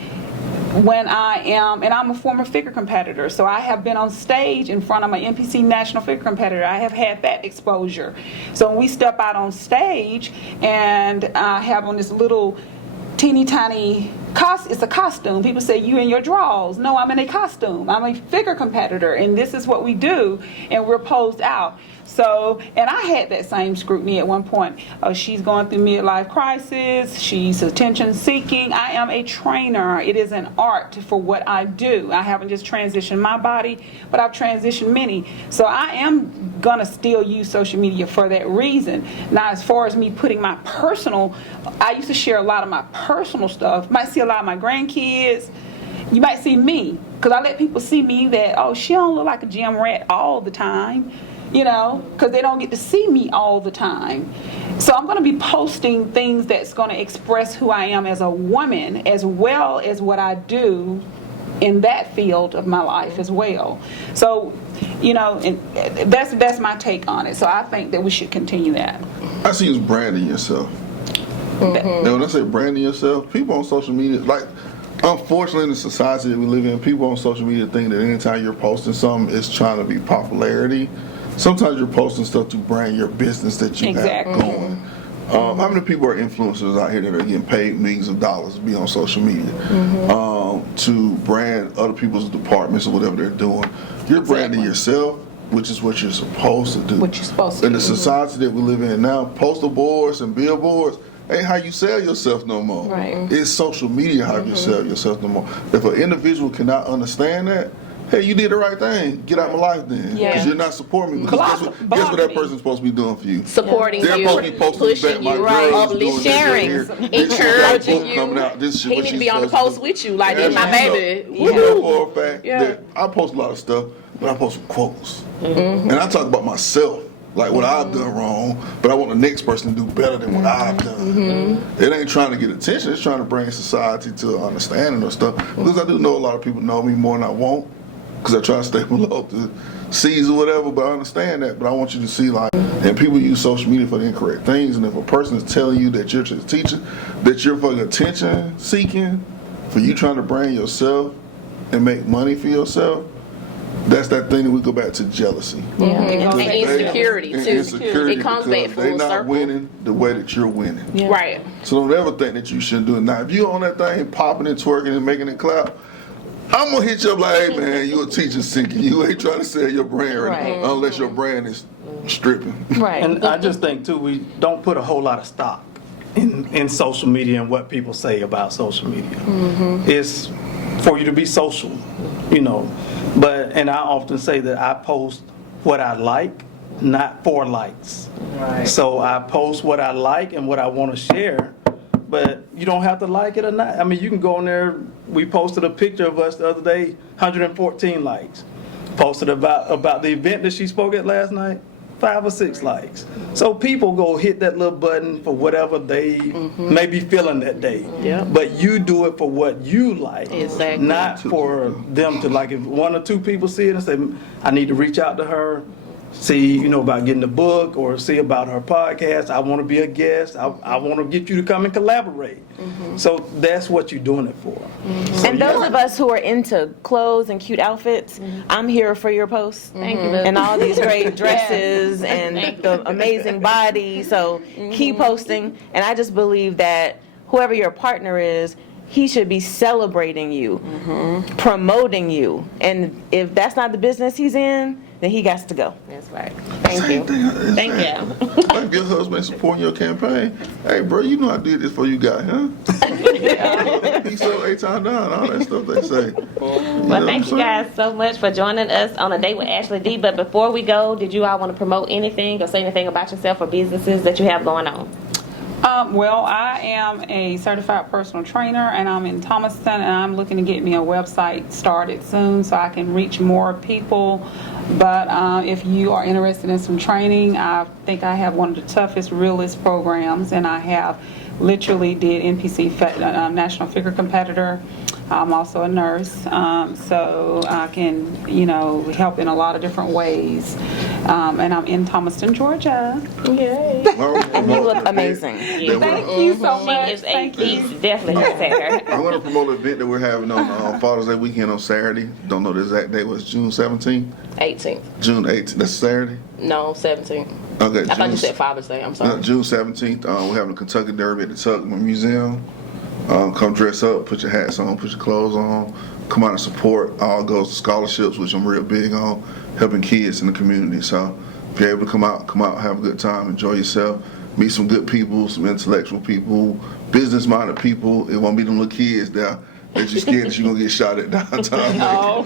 when I am, and I'm a former figure competitor, so I have been on stage in front of my NPC national figure competitor. I have had that exposure. So when we step out on stage and I have on this little teeny tiny it's a costume. People say, you in your drawers. No, I'm in a costume. I'm a figure competitor, and this is what we do, and we're posed out. So, and I had that same scrutiny at one point. She's going through midlife crisis. She's attention seeking. I am a trainer. It is an art for what I do. I haven't just transitioned my body, but I've transitioned many. So I am going to still use social media for that reason. Now, as far as me putting my personal, I used to share a lot of my personal stuff. You might see a lot of my grandkids. You might see me, because I let people see me that, oh, she don't look like a gym rat all the time. Because they don't get to see me all the time. So I'm going to be posting things that's going to express who I am as a woman, as well as what I do in that field of my life as well. So, and that's my take on it. So I think that we should continue that. I see you as branding yourself. Mm-hmm. Now, when I say branding yourself, people on social media, unfortunately in the society that we live in, people on social media think that anytime you're posting something, it's trying to be popularity. Sometimes you're posting stuff to brand your business that you have going. How many people are influencers out here that are getting paid millions of dollars to be on social media to brand other people's departments or whatever they're doing? You're branding yourself, which is what you're supposed to do. What you're supposed to do. In the society that we live in now, poster boards and billboards ain't how you sell yourself no more. Right. It's social media how you sell yourself no more. If an individual cannot understand that, hey, you did the right thing. Get out of my life then. Because you're not supporting me. Because guess what that person's supposed to be doing for you? Supporting They're you. Supposed to be posting pushing back. you. Right. Sharing. Encouraging you. He need to be on the post with you. Like, this my baby. You know for a fact that I post a lot of stuff, but I post some quotes. And I talk about myself. like what I've done wrong, but I want the next person to do better than what I've done. It ain't trying to get attention, it's trying to bring society to an understanding of stuff. Because I do know a lot of people know me more than I won't, because I try to stay below the seas or whatever, but I understand that. But I want you to see, like, and people use social media for the incorrect things, and if a person is telling you that you're just a teacher, that you're for attention seeking, for you trying to brand yourself and make money for yourself, that's that thing that we go back to jealousy. And insecurity, And too. insecurity It comes because back they're full not circle. winning the way that you're winning. Right. So don't ever think that you shouldn't do it. Now, if you on that thing popping and twerking and making it clap, I'm gonna hit you up like, hey man, you a teacher seeking. You ain't trying to sell your brand right now, unless your brand is stripping. Right. And I just think too, we don't put a whole lot of stock in social media and what people say about social media. It's for you to be social, you know. And I often say that I post what I like, not for likes. Right. So I post what I like and what I want to share, but you don't have to like it or not. I mean, you can go on there. We posted a picture of us the other day, 114 likes. Posted about the event that she spoke at last night, 5 or 6 likes. So people go hit that little button for whatever they may be feeling that day. But you do it for what you like, not for them to like. If 1 or 2 people see it and say, I need to reach out to her, see, you know, about getting the book or see about her podcast. I want to be a guest. I want to get you to come and collaborate. So that's what you're doing it for. So And those of us who are into clothes and cute outfits, I'm here for your posts. Thank you, And all these great dresses and the amazing body. So keep posting. And I just believe that whoever your partner is, he should be celebrating you, promoting you. And if that's not the business he's in, then he got to go. That's right. Thank Same you. thing. Thank you. Like if your husband supporting your campaign, hey bro, you know I did this for you guy, huh? He sold 8 times down, all that stuff they say. Well, thank you guys so much for joining us on A Date with Ashley D. But before we go, did you all want to promote anything or say anything about yourself or businesses that you have going on? Well, I am a certified personal trainer, and I'm in Thomaston, and I'm looking to get me a website started soon so I can reach more people. But if you are interested in some training, I think I have one of the toughest, realest programs, and I have literally did NPC National Figure Competitor. I'm also a nurse, so I can, you know, help in a lot of different ways. And I'm in Thomaston, Georgia. Yay. And you look amazing. Thank you so much. She is a beast. Definitely have to take her. I'm going to promote an event that we're having on Father's Day weekend on Saturday. Don't know the exact date. Was June 17th? 18th. June 18th. That's Saturday? No, 17th. Okay. I thought you said Father's Day. I'm sorry. June 17th. We're having a Kentucky Derby at the Tuckman Museum. Come dress up, put your hats on, put your clothes on, come out and support. All goes to scholarships, which I'm real big on, helping kids in the community. So if you're able to come out, have a good time, enjoy yourself, meet some good people, some intellectual people, business-minded people. It won't be them little kids there that you're scared that you're going to get shot at downtown. No.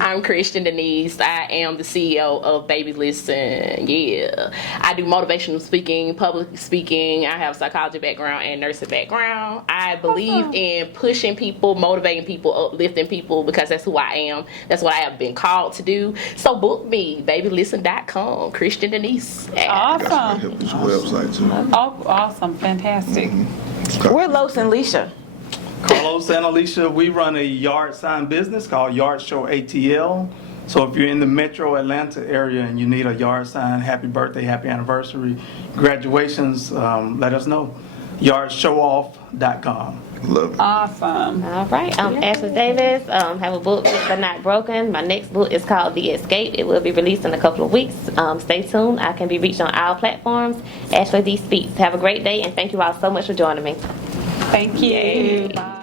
I'm Christian Denise. I am the CEO of Baby Listen. Yeah. I do motivational speaking, public speaking. I have a psychology background and nursing background. I believe in pushing people, motivating people, uplifting people, because that's who I am. That's what I have been called to do. So book me, babylisten.com, Christian Denise. Awesome. Help with your website too. Oh, awesome. Fantastic. We're Los and Leisha. Carlos and Alisha, we run a yard sign business called Yard Show ATL. So if you're in the metro Atlanta area and you need a yard sign, happy birthday, happy anniversary, graduations, let us know. Yardshowoff.com. Love it. Awesome. All right. I'm Ashley Davis. Have a book, Books Are Not Broken. My next book is called The Escape. It will be released in a couple of weeks. Stay tuned. I can be reached on all platforms. Ashley D Speaks. Have a great day, and thank you all so much for joining me. Thank you. Bye.